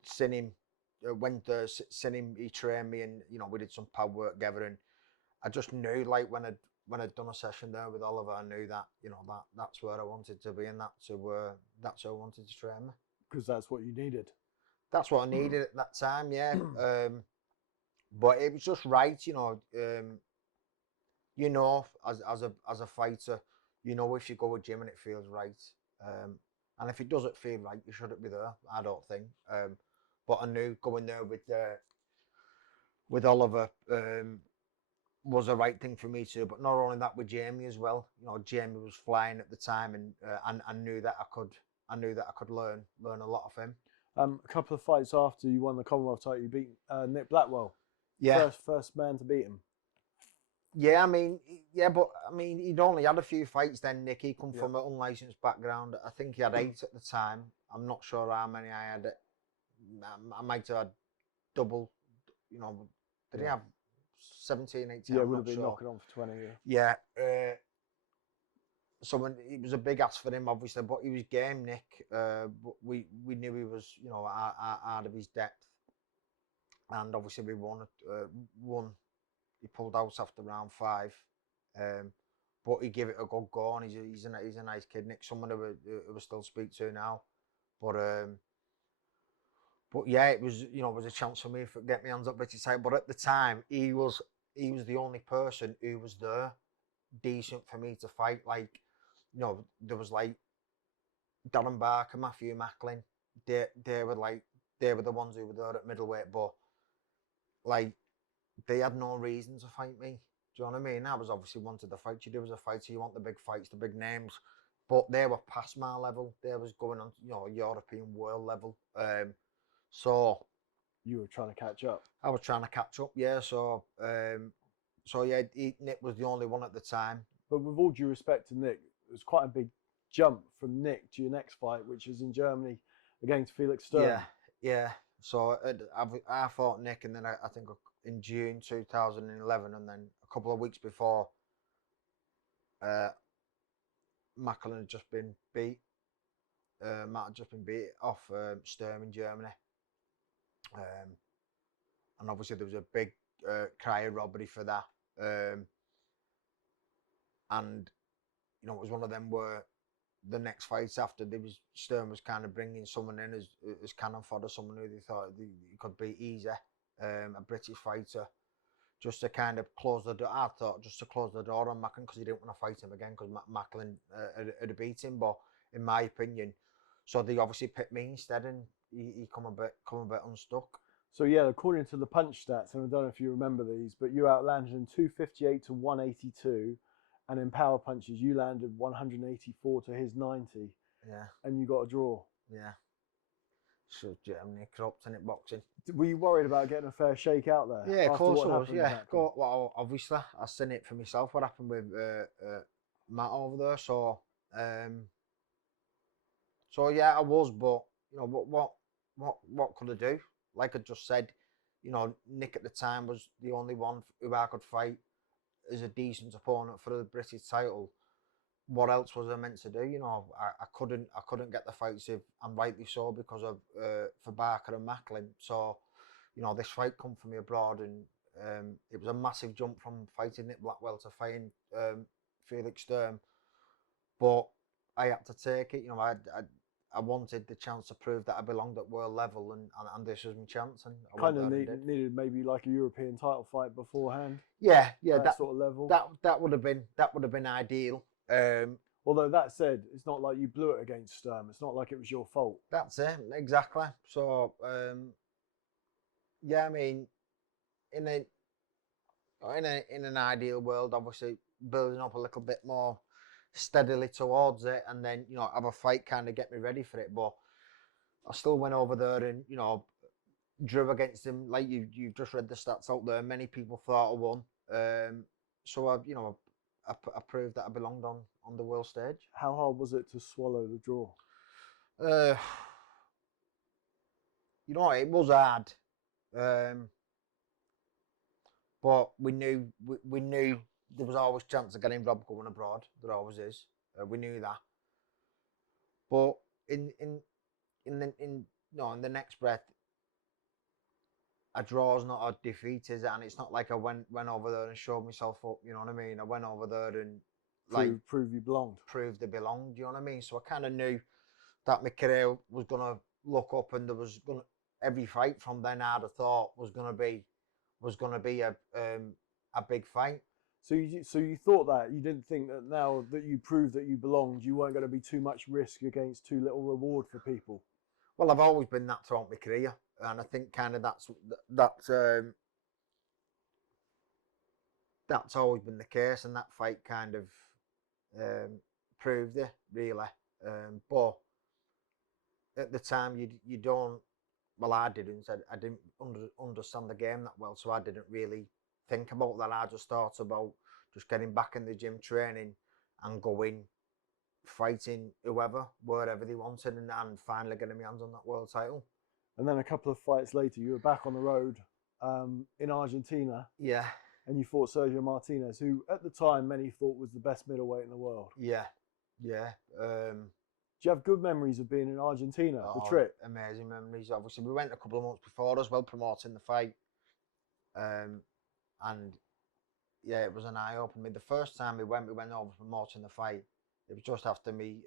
Seen him, seen him, he trained me, and we did some pub work together, and I just knew, like when I'd done a session there with Oliver, I knew that that's where I wanted to be, and that's who I wanted to train me. Because that's what you needed. That's what I needed at that time, yeah. But it was just right, as a fighter, if you go with gym and it feels right, and if it doesn't feel right, you shouldn't be there. I don't think. But I knew going there with Oliver was the right thing for me to do. But not only that, with Jamie as well. Jamie was flying at the time, and I knew that I could learn a lot of him. A couple of fights after you won the Commonwealth title, you beat Nick Blackwell. Yeah. First man to beat him. Yeah, but he'd only had a few fights then, Nick. He come from an unlicensed background. I think he had 8 at the time. I'm not sure how many I had. I might have had double, did he have 17, 18? Yeah, would have been knocking on for 20. Yeah. So when it was a big ask for him, obviously, but he was game, Nick. But we knew he was, out of his depth, and obviously we won. He pulled out after round 5, but he gave it a good go, and he's a nice kid, Nick. Someone who we still speak to now, but yeah, it was it was a chance for me to get my hands up pretty tight. But at the time, he was the only person who was there decent for me to fight. Like, there was like Darren Barker, Matthew Macklin. They were the ones who were there at middleweight, but like, they had no reason to fight me. Do you know what I mean? I was obviously wanted the fight. You do as a fighter, you want the big fights, the big names. But they were past my level. They was going on, European world level. So You were trying to catch up. I was trying to catch up, yeah. So yeah, Nick was the only one at the time. But with all due respect to Nick, it was quite a big jump from Nick to your next fight, which is in Germany against Felix Sturm. Yeah. So I fought Nick, and then I think in June 2011, and then a couple of weeks before, Macklin had just been beat. Matt had just been beat off Sturm in Germany. And obviously there was a big cry of robbery for that. And, it was one of them where the next fights after, Sturm was kind of bringing someone in as cannon fodder, someone who they thought he could beat easy, a British fighter, just to kind of close the door. I thought just to close the door on Macklin, because he didn't want to fight him again, because Macklin had beat him. But in my opinion, so they obviously picked me instead, and he come a bit unstuck. So yeah, according to the punch stats, and I don't know if you remember these, but you outlanded him 258 to 182, and in power punches you landed 184 to his 90. Yeah. And you got a draw. Yeah. So Germany corrupting it boxing. Were you worried about getting a fair shake out there? Yeah, of course I was. Yeah. Well, obviously I seen it for myself. What happened with Matt over there? So yeah, I was. But what could I do? Like I just said, Nick at the time was the only one who I could fight as a decent opponent for the British title. What else was I meant to do? I couldn't get the fights, and rightly so, because of for Barker and Macklin. So, this fight come from me abroad, and it was a massive jump from fighting Nick Blackwell to fighting Felix Sturm. But I had to take it. I wanted the chance to prove that I belonged at world level, and this was my chance. And I kind of needed maybe like a European title fight beforehand. Yeah, that sort of level. That would have been ideal. Although that said, it's not like you blew it against Sturm. It's not like it was your fault. That's it, exactly. So yeah, I mean, in an ideal world, obviously building up a little bit more steadily towards it, and then have a fight kind of get me ready for it. But I still went over there and drew against him. Like you just read the stats out there. Many people thought I won. So I proved that I belonged on the world stage. How hard was it to swallow the draw? It was hard. But we knew there was always a chance of getting robbed going abroad. There always is. We knew that. But in the next breath, a draw is not a defeat, is it? And it's not like I went over there and showed myself up. You know what I mean? I went over there and prove you belonged. Proved I belonged. You know what I mean? So I kind of knew that my career was gonna look up, and there was gonna every fight from then I'd have thought was gonna be a big fight. So you thought that you didn't think that now that you proved that you belonged, you weren't going to be too much risk against too little reward for people. Well, I've always been that throughout my career, and I think kind of that's always been the case, and that fight kind of proved it really. But at the time, you don't. Well, I didn't. I didn't understand the game that well, so I didn't really think about that. I just thought about just getting back in the gym, training, and going, fighting whoever, wherever they wanted, and finally getting my hands on that world title. And then a couple of fights later, you were back on the road in Argentina. Yeah. And you fought Sergio Martinez, who at the time many thought was the best middleweight in the world. Yeah. Do you have good memories of being in Argentina, the trip? Amazing memories. Obviously, we went a couple of months before as well, promoting the fight. And yeah, it was an eye-opener. The first time we went over promoting the fight. It was just after me.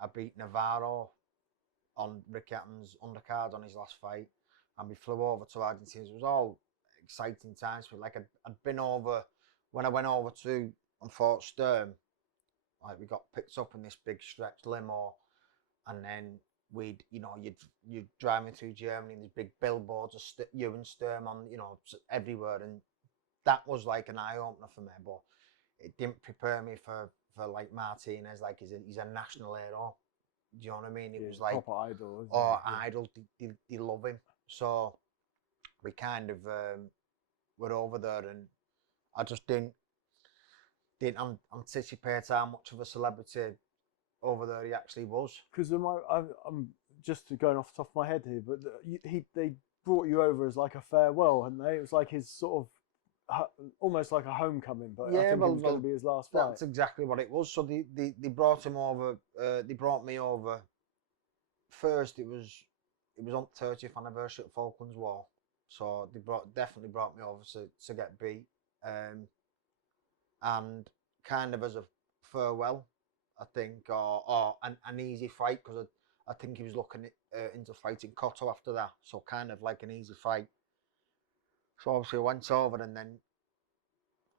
I beat Navarro on Rick Hatton's undercard on his last fight, and we flew over to Argentina. It was all exciting times. Like I'd been over when I went over to and fought Sturm. Like we got picked up in this big stretch limo, and then you'd driving through Germany and there's big billboards of Ewan Sturm on, everywhere, and that was like an eye opener for me. But it didn't prepare me for like Martinez, like he's a national hero. Do you know what I mean? It was like proper idol, isn't idol. They love him. So we kind of were over there, and I just didn't anticipate how much of a celebrity over there he actually was. Because I'm just going off the top of my head here, but they brought you over as like a farewell, and it was like his sort of almost like a homecoming, but I think it was going to be his last fight. That's exactly what it was. So they brought him over. They brought me over. First, it was on the 30th anniversary of Falklands War, so they definitely brought me over to get beat, and kind of as a farewell, I think, or an easy fight, because I think he was looking into fighting Cotto after that, so kind of like an easy fight. So obviously I went over and then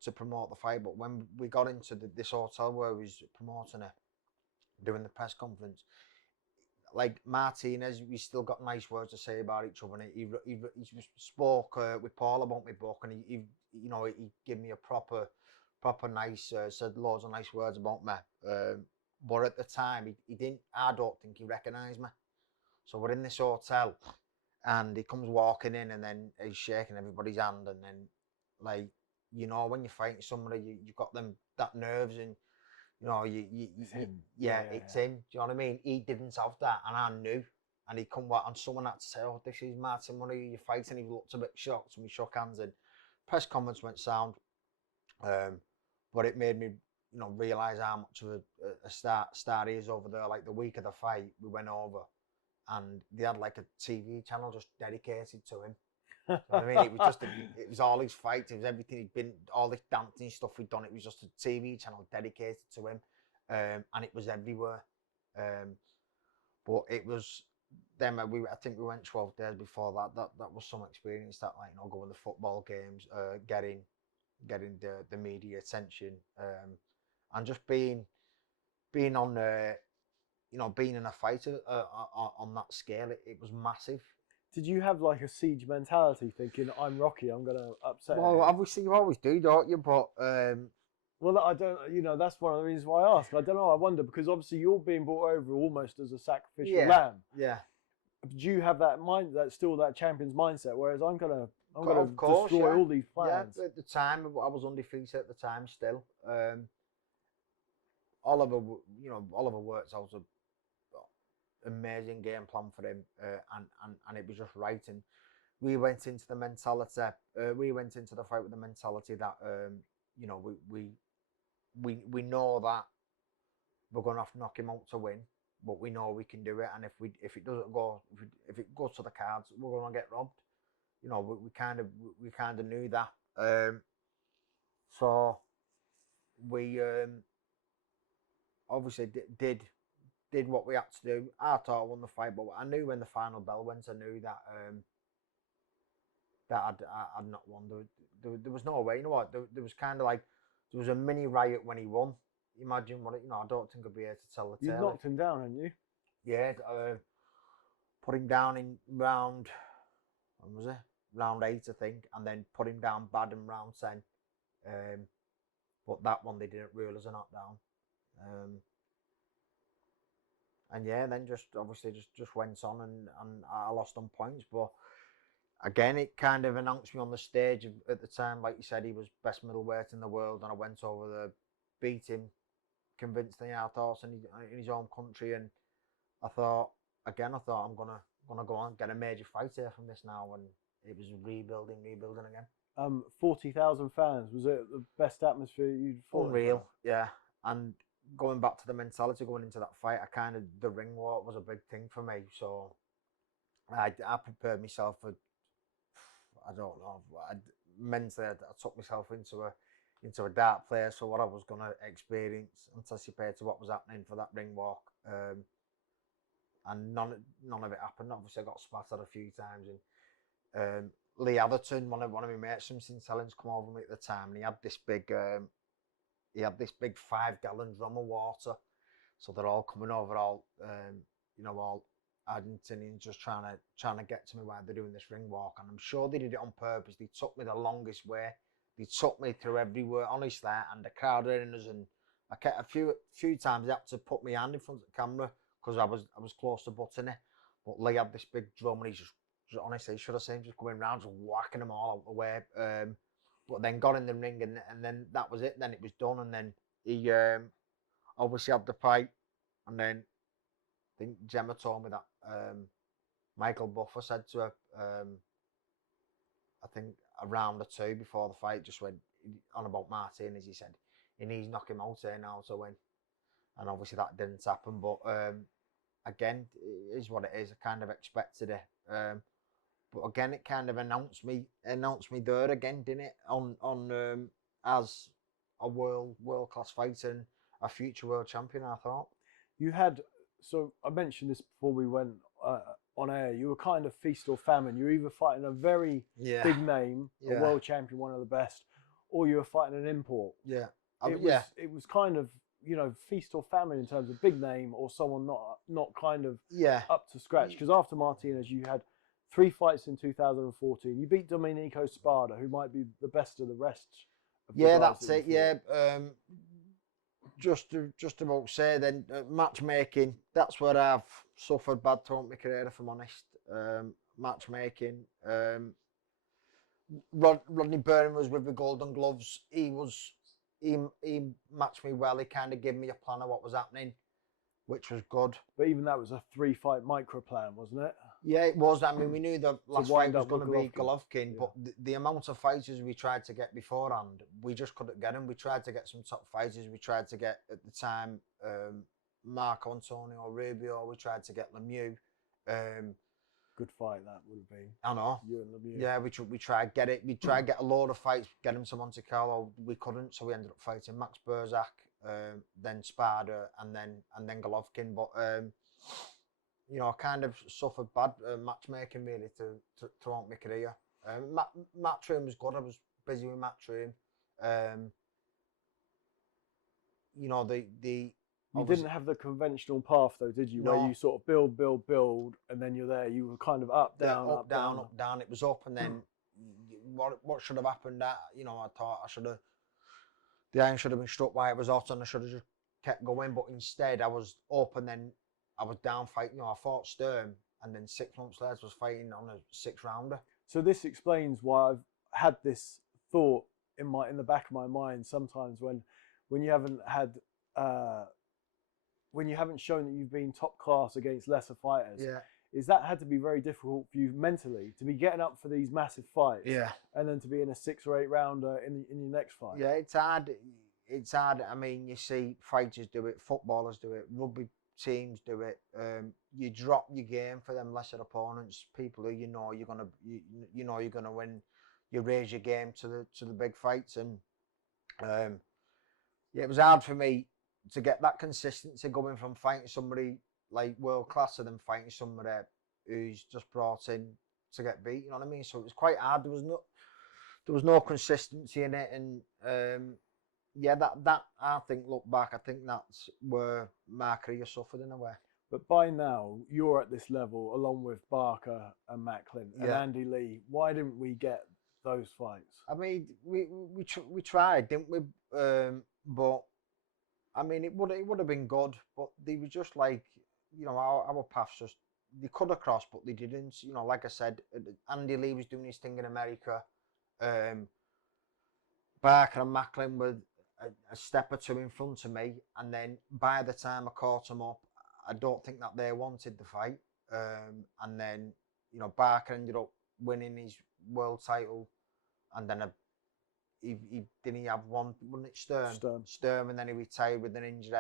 to promote the fight, but when we got into this hotel where he was promoting it, doing the press conference, like Martinez, we still got nice words to say about each other. And he spoke with Paul about my book, and he gave me a proper nice, said loads of nice words about me. But at the time, he didn't. I don't think he recognised me. So we're in this hotel, and he comes walking in, and then he's shaking everybody's hand, and then like when you're fighting somebody, you've got that nerves and. It's him. It's him. Do you know what I mean? He didn't have that, and I knew. And he come back, and someone had to say, "Oh, this is Martin. What are you fighting?" He looked a bit shocked, so we shook hands. And press conference went sound, but it made me, realise how much of a star he is over there. Like the week of the fight, we went over, and they had like a TV channel just dedicated to him. You know what I mean? It was all his fights, it was everything he'd been, all the dancing stuff he'd done. It was just a TV channel dedicated to him, and it was everywhere. But it was then I think we went 12 days before that. That was some experience, that going to football games, getting the media attention, and just being on being in a fight on that scale. It was massive. Did you have like a siege mentality, thinking I'm Rocky, I'm gonna upset Well, him? obviously you always do, don't you? But well, I don't. That's one of the reasons why I ask. I don't know. I wonder, because obviously you're being brought over almost as a sacrificial lamb. Yeah. Do you have that mind? That still that champion's mindset. Whereas I'm gonna of course, destroy all these plans. Yeah, at the time I was undefeated at the time still. Oliver worked out an amazing game plan for him, and it was just right. And we went into the mentality. We went into the fight with the mentality that we know that we're going to have to knock him out to win, but we know we can do it. And if it doesn't go, if it goes to the cards, we're going to get robbed. We kind of knew that. So we obviously did what we had to do. I thought I won the fight, but I knew when the final bell went, I knew that I'd not won. There was no way. You know what? There was kind of like there was a mini riot when he won. Imagine what I don't think I'd be able to tell the tale. You knocked him down, hadn't you? Yeah, put him down in round. When was it? Round 8, I think, and then put him down bad in round 10. But that one they didn't rule as a knockdown. And yeah, then just obviously just went on, and I lost on points. But again, it kind of announced me on the stage at the time. Like you said, he was best middleweight in the world, and I went over there, beat him, convinced the art horse in his own country. And I thought I'm gonna go on, get a major fight here from this now. And it was rebuilding again. 40,000 fans. Was it the best atmosphere you'd fought? Unreal, yeah. And going back to the mentality going into that fight, the ring walk was a big thing for me. So I prepared myself for, I don't know, mentally I took myself into a dark place for what I was going to experience, anticipated what was happening for that ring walk. And none of it happened. Obviously I got spattered a few times, and Lee Atherton, one of my mates from St Helens, come over me at the time, and he had this big 5-gallon drum of water. So they're all coming over, all Argentinians just trying to get to me while they're doing this ring walk, and I'm sure they did it on purpose. They took me the longest way. They took me through everywhere, honestly, and the crowd were in us, and I kept a few times they had to put my hand in front of the camera because I was close to butting it. But Lee had this big drum, and he just honestly, you should have seen him just going round, just whacking them all out the way. But then got in the ring, and then that was it. Then it was done, and then he obviously had the fight, and then I think Gemma told me that Michael Buffer said to her, I think a round or two before the fight, just went on about Martinez. He said he needs to knock him out here now to win, and obviously that didn't happen. But again, it is what it is. I kind of expected it. But again, it kind of announced me there again, didn't it? On as a world class fighter and a future world champion. I thought you had. So I mentioned this before we went on air. You were kind of feast or famine. You were either fighting a very big name, a world champion, one of the best, or you were fighting an import. Yeah, it was kind of, you know, feast or famine in terms of big name or someone not kind of up to scratch. Because after Martinez, you had 3 fights in 2014. You beat Domenico Spada, who might be the best of the rest. That's it. Yeah. Just about say then matchmaking. That's where I've suffered bad throughout my career, if I'm honest. Matchmaking. Rodney Byrne was with the Golden Gloves. He matched me well. He kind of gave me a plan of what was happening, which was good. But even that was a 3-fight micro plan, wasn't it? Yeah, it was. I mean, we knew the last fight was going to be Golovkin, but the amount of fighters we tried to get beforehand, we just couldn't get them. We tried to get some top fighters. We tried to get, at the time, Marco Antonio Rubio. We tried to get Lemieux. Good fight that would have been. I know. You and Lemieux. Yeah, we tried to get it. We tried to get a load of fights, get him to Monte Carlo. We couldn't, so we ended up fighting Max Burzak, then Spada, and then Golovkin. But you know, I kind of suffered bad matchmaking really throughout my career. Matchroom was good. I was busy with Matchroom. You know, you didn't have the conventional path though, did you? No. Where you sort of build, and then you're there. You were kind of up, down, up, down. It was up, and then what should have happened? You know, I thought the iron should have been struck while it was hot, and I should have just kept going. But instead, I was up, and then I was down fighting. You know, I fought Sturm, and then 6 months later, was fighting on a 6-rounder. So this explains why I've had this thought in the back of my mind sometimes when you haven't had. When you haven't shown that you've been top class against lesser fighters, is that had to be very difficult for you mentally to be getting up for these massive fights, and then to be in a 6 or 8 rounder in your next fight? Yeah, it's hard. It's hard. I mean, you see fighters do it, footballers do it, rugby teams do it. You drop your game for them lesser opponents, people who you know you're gonna win. You raise your game to the big fights, and it was hard for me to get that consistency going from fighting somebody like world class to then fighting somebody who's just brought in to get beat. You know what I mean? So it was quite hard. There was no consistency in it, and that I think, look back, I think that's where my career suffered in a way. But by now you're at this level along with Barker and Macklin and Andy Lee. Why didn't we get those fights? I mean, we tried, didn't we? But I mean, it would have been good, but they were just like, you know, our paths just, they could have crossed, but they didn't. You know, like I said, Andy Lee was doing his thing in America. Barker and Macklin were a step or two in front of me, and then by the time I caught them up, I don't think that they wanted the fight. And then, you know, Barker ended up winning his world title, and then he didn't have one, wasn't it Sturm, and then he retired with an injury.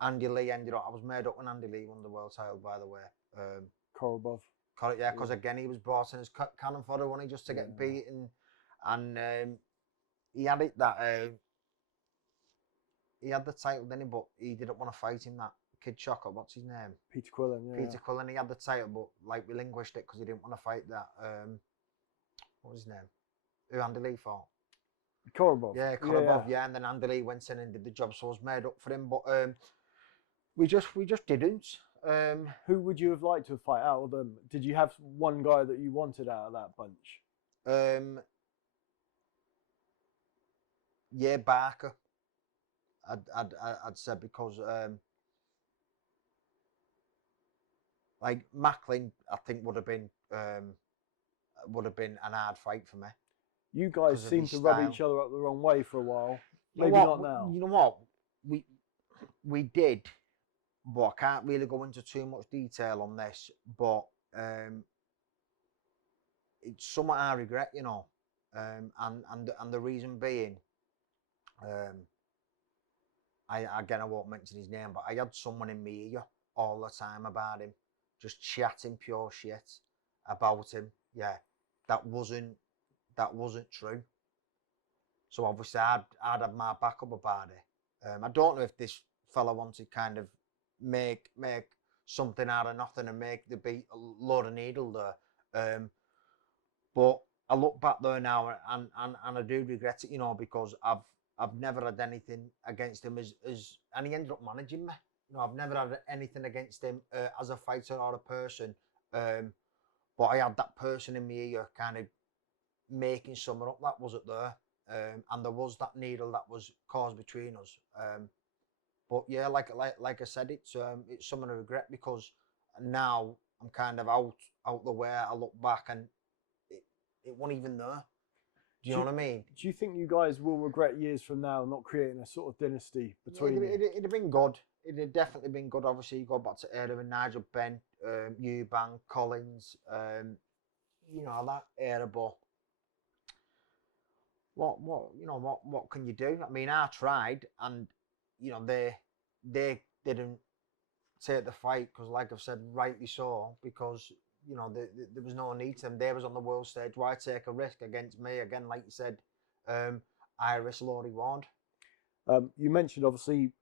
Andy Lee ended up, I was made up when Andy Lee won the world title, by the way. Korobov. Yeah, because again, he was brought in as cannon fodder, wasn't he, just to get beaten. And he had it that, he had the title, didn't he, but he didn't want to fight him, that kid chocker, what's his name? Peter Quillen, Peter Quillen, he had the title, but like relinquished it because he didn't want to fight that, what was his name? Who Andy Lee fought? Korobov. Yeah, Korobov, and then Andy Lee went in and did the job, so I was made up for him, but we just didn't. Who would you have liked to fight out of them? Did you have one guy that you wanted out of that bunch? Yeah, Barker. I'd say because like Macklin, I think would have been an hard fight for me You guys because of seem his to rub style. each other up the wrong way for a while. You know Maybe what? not now. You know what? We did, but I can't really go into too much detail on this. But it's something I regret, you know, and the reason being, I won't mention his name, but I had someone in my ear all the time about him, just chatting pure shit about him. Yeah, that wasn't true. So obviously I'd have my backup about it. I don't know if this fella wanted kind of make something out of nothing and make the beat a load of needle there. But I look back there now and I do regret it, you know, because I've never had anything against him as and he ended up managing me. You know, I've never had anything against him as a fighter or a person. But I had that person in my ear kind of making something up that wasn't there. And there was that needle that was caused between us. But yeah, like I said, it's something I regret because now I'm kind of out the way. I look back and it wasn't even there. Do you know what I mean? Do you think you guys will regret years from now not creating a sort of dynasty between you? It'd have been good. It'd have definitely been good. Obviously, you go back to era with Nigel Benn, Eubank, Collins, you know, that era. But what can you do? I mean, I tried, and you know, they didn't take the fight because, like I've said, rightly so, because you know there was no need to them. They was on the world stage. Why take a risk against me again? Like you said, Iris low reward. You mentioned obviously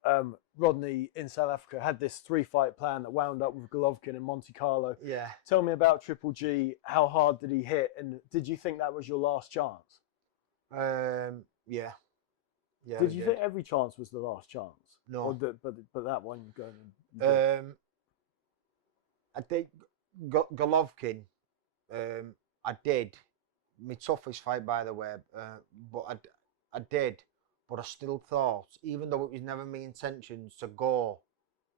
Rodney in South Africa had this 3-fight plan that wound up with Golovkin in Monte Carlo. Yeah. Tell me about Triple G. How hard did he hit, and did you think that was your last chance? Yeah. Did you think every chance was the last chance? No. Or but that one you going. I think Golovkin. I did. My toughest fight, by the way. But I did. But I still thought, even though it was never my intentions to go,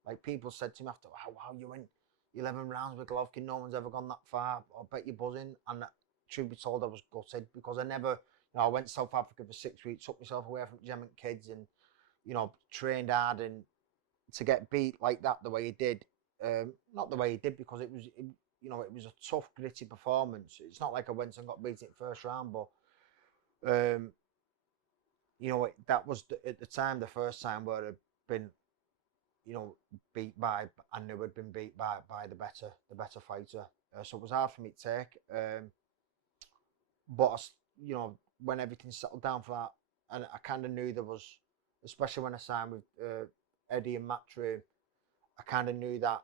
like people said to me after, wow, you went 11 rounds with Golovkin, no one's ever gone that far. I bet you're buzzing. And truth be told, I was gutted because I never, I went to South Africa for 6 weeks, took myself away from Gem and kids and, you know, trained hard, and to get beat like that the way he did, not the way he did because it was a tough, gritty performance. It's not like I went and got beat in the first round, but that was at the time the first time where I'd been, beat by, I knew I'd been beat by the better fighter. So it was hard for me to take. But when everything settled down for that, and I kind of knew there was, especially when I signed with Eddie and Matchroom, I kind of knew that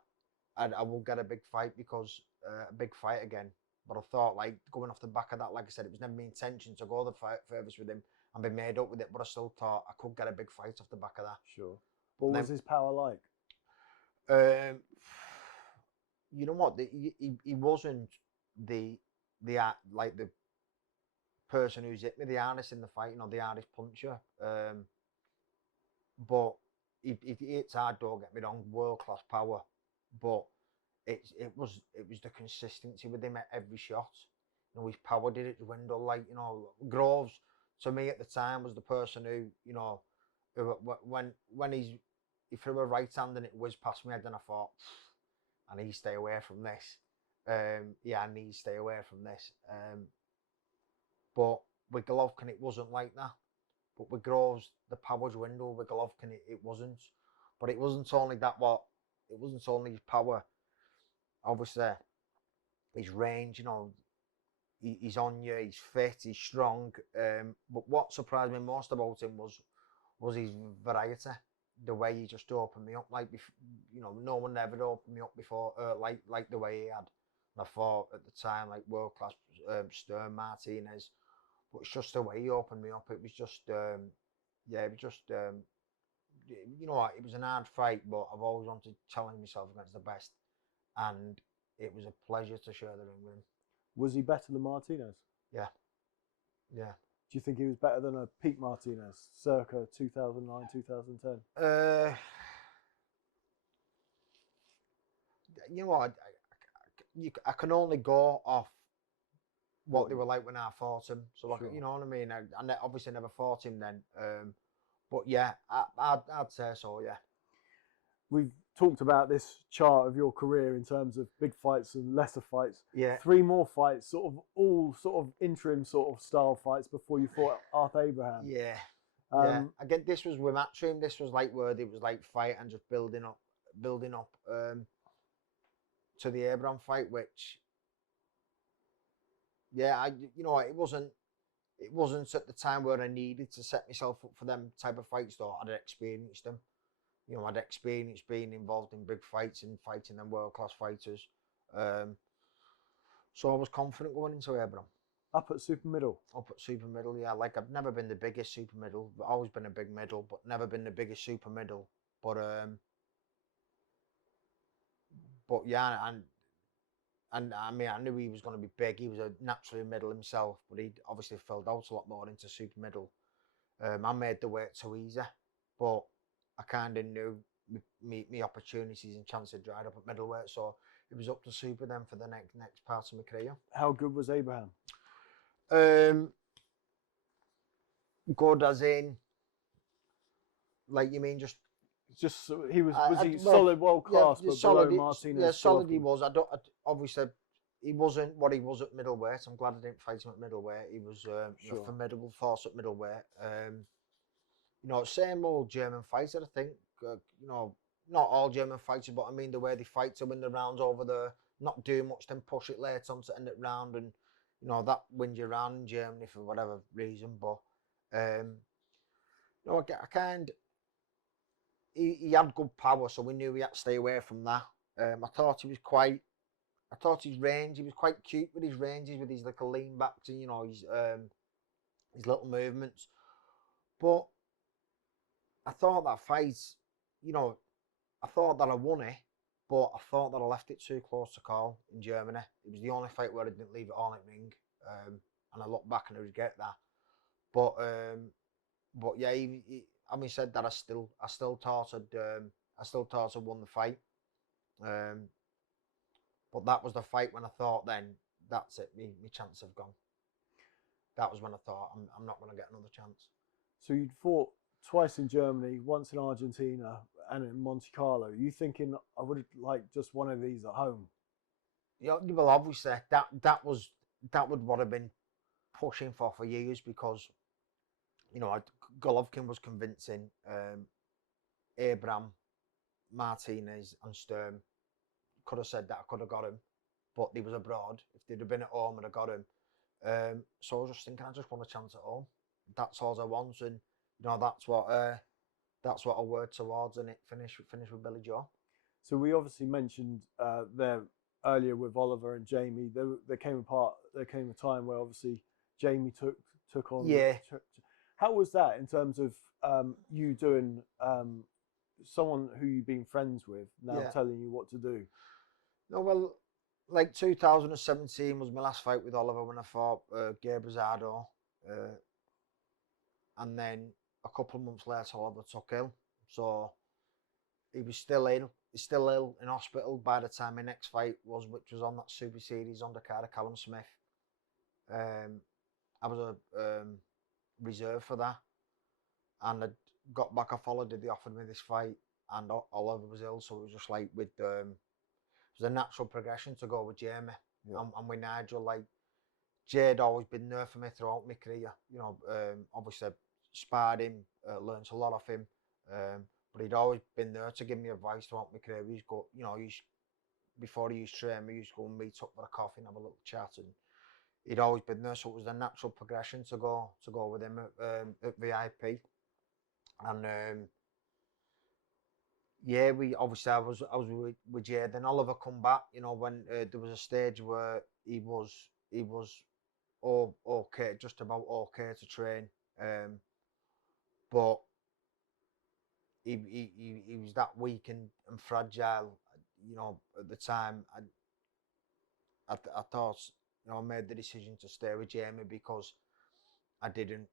I will get a big fight because a big fight again. But I thought, like, going off the back of that, like I said, it was never my intention to go the fight furthest with him and be made up with it. But I still thought I could get a big fight off the back of that. Sure. What was his power like? You know what? He wasn't the person who's hit me, the hardest in the fight, the hardest puncher. But it's hard, don't get me wrong, world class power. But it was the consistency with him at every shot. His power didn't dwindle. Like, Groves to me at the time was the person who when he threw a right hand and it whizzed past my head, and I thought, I need to stay away from this. I need to stay away from this. But with Golovkin, it wasn't like that. But with Groves, the power dwindled. With Golovkin, it wasn't. But it wasn't only that. It wasn't only his power. Obviously, his range. He's on you. He's fit. He's strong. But what surprised me most about him was his variety. The way he just opened me up, like, no one ever opened me up before, like the way he had. And I thought at the time, like, world class Stern, Martinez. But it's just the way he opened me up. It was just, you know what, it was an hard fight, but I've always wanted to challenge myself against the best, and it was a pleasure to share the ring with him. Was he better than Martinez? Yeah. Do you think he was better than a peak Martinez, circa 2009, 2010? You know what, I can only go off what they were like when I fought him. So, Sure. you know what I mean? I obviously never fought him then. But yeah, I'd say so, yeah. We've talked about this chart of your career in terms of big fights and lesser fights. Yeah. 3 more fights, all interim style fights before you fought Arthur Abraham. Yeah. Again, this was with Matchroom. This was like where it was like fight and just building up to the Abraham fight, which, yeah, you know, it wasn't at the time where I needed to set myself up for them type of fights, though. I'd experienced them. You know, I'd experienced being involved in big fights and fighting them world-class fighters. So I was confident going into Abraham. Up at super middle? Up at super middle, yeah. Like, I've never been the biggest super middle. I've always been a big middle, but never been the biggest super middle. But yeah, and I mean, I knew he was going to be big. He was a naturally middle himself, but he obviously filled out a lot more into super middle. I made the weight too easy, but I kind of knew me opportunities and chances dried up at middleweight, so it was up to super then for the next part of my career. How good was Abraham? Good as in, like, you mean just he was he solid, world class, but solid, below Martinez? Yeah, solid he was. Obviously he wasn't what he was at middleweight. I'm glad I didn't fight him at middleweight. He was a formidable force at middleweight. You know, same old German fighter, I think. You know, not all German fighters, but I mean the way they fight to win the rounds over there, not doing much, then push it late on to end it round, and you know that wins you round in Germany for whatever reason. But you know, he had good power, so we knew we had to stay away from that. I thought his range, he was quite cute with his ranges, with his little lean backs and, you know, his little movements. But I thought that fight, you know, I thought that I won it, but I thought that I left it too close to call in Germany. It was the only fight where I didn't leave it all in ring, and I look back and I regret that. But yeah, having said that, I still thought I'd won the fight. But that was the fight when I thought, then that's it, my chance have gone. That was when I thought I'm not going to get another chance. So you'd fought twice in Germany, once in Argentina, and in Monte Carlo. You thinking I would like just one of these at home? Yeah, well, obviously that would what I've been pushing for years, because, you know, Golovkin was convincing. Abraham, Martinez, and Sturm could have said that I could have got him, but he was abroad. If they'd have been at home, I'd have got him. So I was just thinking, I just want a chance at home. That's all I want, and you know that's what I worked towards, and it finished with Billy Joe. So we obviously mentioned there earlier with Oliver and Jamie. There came a time where obviously Jamie took on. Yeah. How was that in terms of you doing someone who you've been friends with now telling you what to do? No, well, like 2017 was my last fight with Oliver when I fought Gabe Rosado, and then a couple of months later Oliver took ill, so he was still ill. He's still ill in hospital by the time my next fight was, which was on that Super Series undercard of Callum Smith. I was a reserve for that, and I got back off holiday. They offered me this fight, and Oliver was ill, so it was just like it was a natural progression to go with Jamie and with Nigel. Like, Jay'd always been there for me throughout my career. You know, obviously sparred him, learned a lot off him, but he'd always been there to give me advice throughout my career. We used to go, you know, before he used to train, we used to go and meet up for a coffee and have a little chat, and he'd always been there, so it was a natural progression to go with him at VIP. And yeah, I was with Jay. Then Oliver come back, you know, when there was a stage where he was okay, just about okay to train, but he was that weak and fragile. You know, at the time, I thought, you know, I made the decision to stay with Jamie because I didn't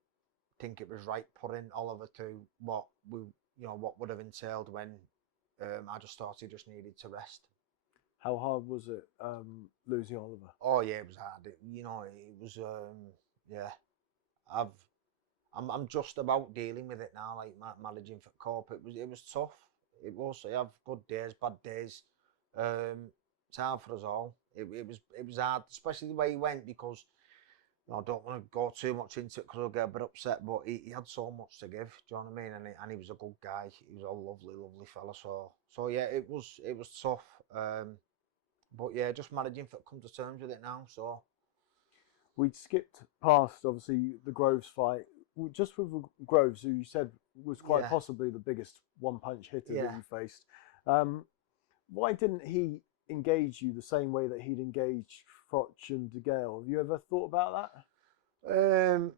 think it was right putting Oliver through what would have entailed when I just thought he just needed to rest. How hard was it losing Oliver? Oh yeah, it was hard. It was yeah. I'm just about dealing with it now, like managing for Corp. It was tough. It was. You have good days, bad days. It's hard for us all. It was hard, especially the way he went, because I don't want to go too much into it because I'll get a bit upset. But he had so much to give. Do you know what I mean? And he was a good guy. He was a lovely fella. So yeah, it was tough. But yeah, just managing to come to terms with it now. So We'd skipped past, obviously, the Groves fight. Just with Groves, who you said was quite possibly the biggest one-punch hitter that you faced. Why didn't he engage you the same way that he'd engaged Froch and De Gale? Have you ever thought about that?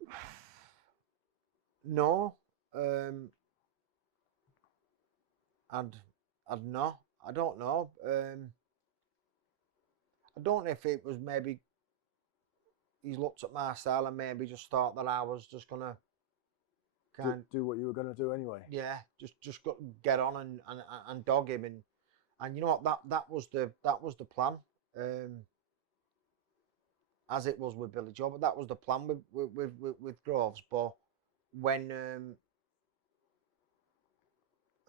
No. I'd no. I don't know. I don't know if it was maybe he's looked at my style and maybe just thought that I was just gonna do what you were gonna do anyway. Yeah, just got get on and dog him, and you know what, that was the plan. As it was with Billy Joe, but that was the plan with Groves. But when and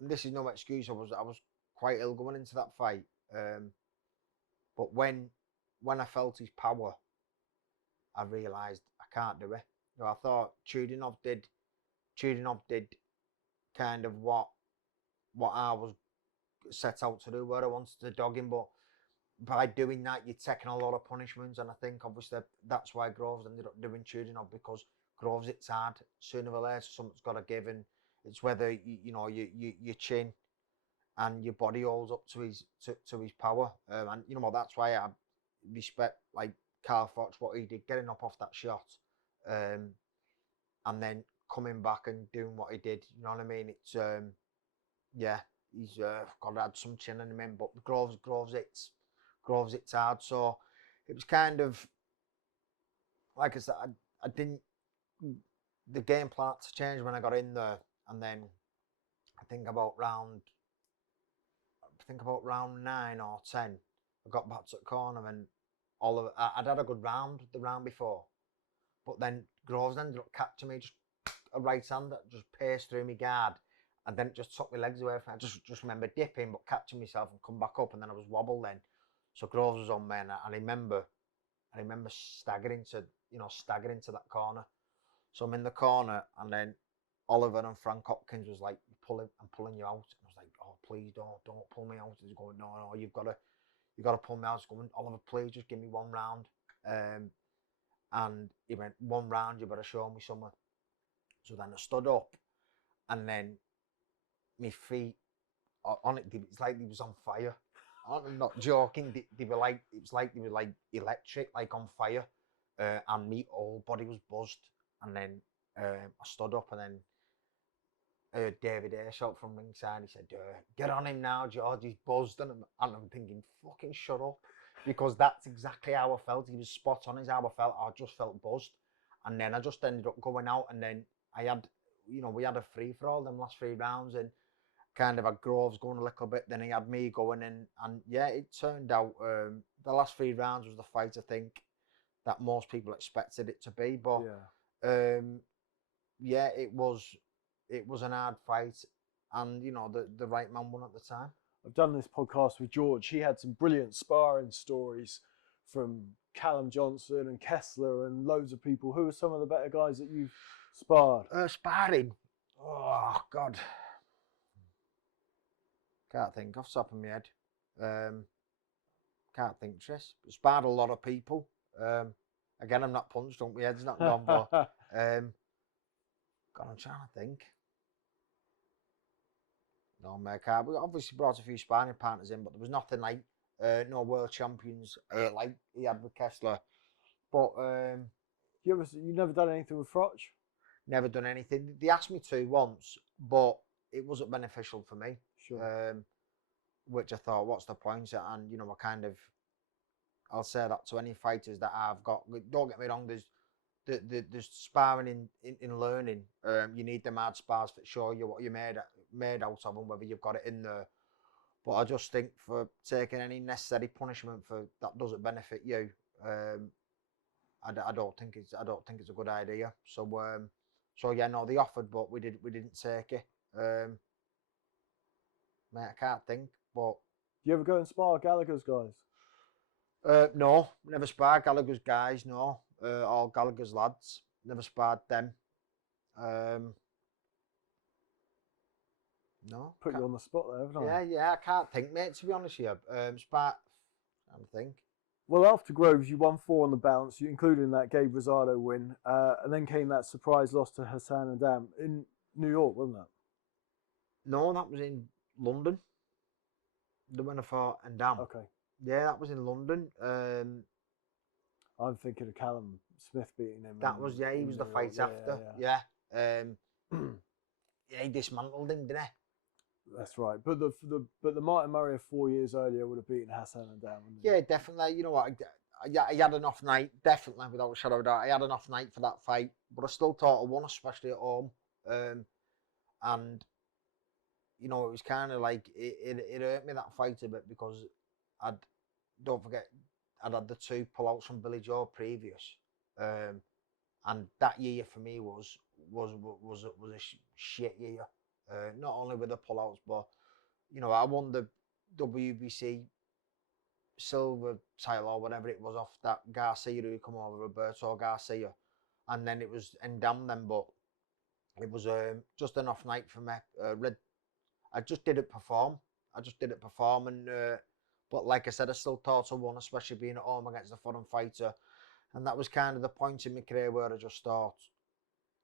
this is no excuse, I was quite ill going into that fight. But when I felt his power, I realised I can't do it. You know, I thought Chudinov did kind of what I was set out to do, where I wanted to dog him, but by doing that, you're taking a lot of punishments, and I think obviously that's why Groves ended up doing Chudinov, because Groves, it's hard. Sooner or later, something's got to give, and it's whether your chin and your body holds up to his power, and you know what, that's why I respect like Carl Fox, what he did, getting up off that shot, and then coming back and doing what he did. You know what I mean? It's yeah, he's got to add some chin in him, but Groves it's hard. So it was kind of like I said, I didn't. The game plan had to change when I got in there, and then I think about round 9 or 10, I got back to the corner, and I'd had a good round the round before, but then Groves ended up catching me, just a right hand that just pierced through my guard, and then it just took my legs away from me. I just remember dipping, but catching myself and come back up, and then I was wobbled then. So Groves was on me, and I remember staggering to that corner. So I'm in the corner, and then Oliver and Frank Hopkins was like, I'm pulling you out. And I was like, oh, please don't pull me out. He's going, no, you've got to pull me out. He's going, Oliver, please just give me one round. And he went, one round, you better show me something. So then I stood up, and then my feet on it, it's like they was on fire. I'm not joking. They were like, it was like they were like electric, like on fire, and my whole body was buzzed. And then I stood up, and then David Airshot from ringside, he said, "Get on him now, George. He's buzzed." And I'm thinking, "Fucking shut up," because that's exactly how I felt. He was spot on as how I felt. I just felt buzzed, and then I just ended up going out, and then I had, we had a free for all them last 3 rounds, and kind of had Groves going a little bit, then he had me going in, and yeah, it turned out the last 3 rounds was the fight I think that most people expected it to be, but yeah, it was an hard fight, and the right man won at the time. I've done this podcast with George. He had some brilliant sparring stories from Callum Johnson and Kessler and loads of people. Who are some of the better guys that you've sparred? Sparring? Oh, God. Can't think off the top of my head. Can't think, Tris. Sparred a lot of people. Again, I'm not punched, my head's not gone, but God, I'm trying to think. No, mate, we obviously brought a few sparring partners in, but there was nothing like no world champions like he had with Kessler. But you never done anything with Froch? Never done anything. They asked me to once, but it wasn't beneficial for me. Sure. Which I thought, what's the point? And you know, I'll say that to any fighters that I've got. Don't get me wrong. There's sparring in learning. You need them hard spars that show you what you're made out of and whether you've got it in there. But I just think for taking any necessary punishment for that doesn't benefit you, I don't think it's a good idea. So yeah, no, they offered, but we didn't take it. Mate, I can't think, but Do you ever go and spar Gallagher's guys? no, never sparred Gallagher's guys. No, all Gallagher's lads. Never sparred them. No. Put you on the spot there, haven't I? Yeah, I can't think, mate. To be honest with you, I think. Well, after Groves, you won 4 on the bounce, including that Gabe Rosado win, and then came that surprise loss to Hassan and Dam in New York, wasn't that? No, that was in London. The winner for and Dam. Okay. Yeah, that was in London. I'm thinking of Callum Smith beating him. That was he was the fight after. Yeah. Yeah, he dismantled him, didn't he? That's right. But the Martin Murray of 4 years earlier would have beaten Hassan and Dam. Yeah, definitely. You know what? I had an off night, definitely, without a shadow of a doubt. I had an off night for that fight, but I still thought I won, especially at home. And you know, it was kind of like it hurt me, that fight, a bit, because don't forget, I'd had the 2 pullouts from Billy Joe previous, and that year for me was a shit year. Not only with the pullouts, but you know, I won the WBC silver title or whatever it was off that Garcia who come over, Roberto Garcia, and then it was Endam then, but it was just an off night for me. I just didn't perform. And but like I said, I still thought I won, especially being at home against a foreign fighter, and that was kind of the point in my career where I just thought,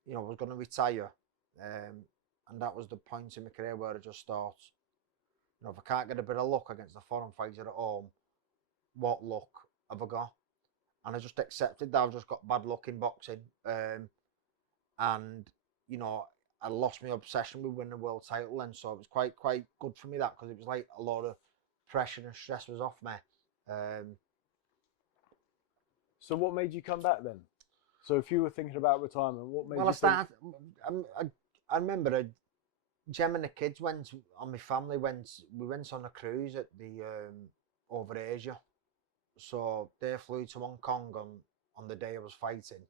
you know, I was going to retire, and that was the point in my career where I just thought, you know, if I can't get a bit of luck against a foreign fighter at home, what luck have I got? And I just accepted that I've just got bad luck in boxing, and you know, I lost my obsession with winning the world title, and so it was quite good for me, that, because it was like a lot of pressure and stress was off me. So what made you come back then? So if you were thinking about retirement, what made you I remember Jem and the kids went, and my family went, we went on a cruise at the over Asia. So they flew to Hong Kong on the day I was fighting.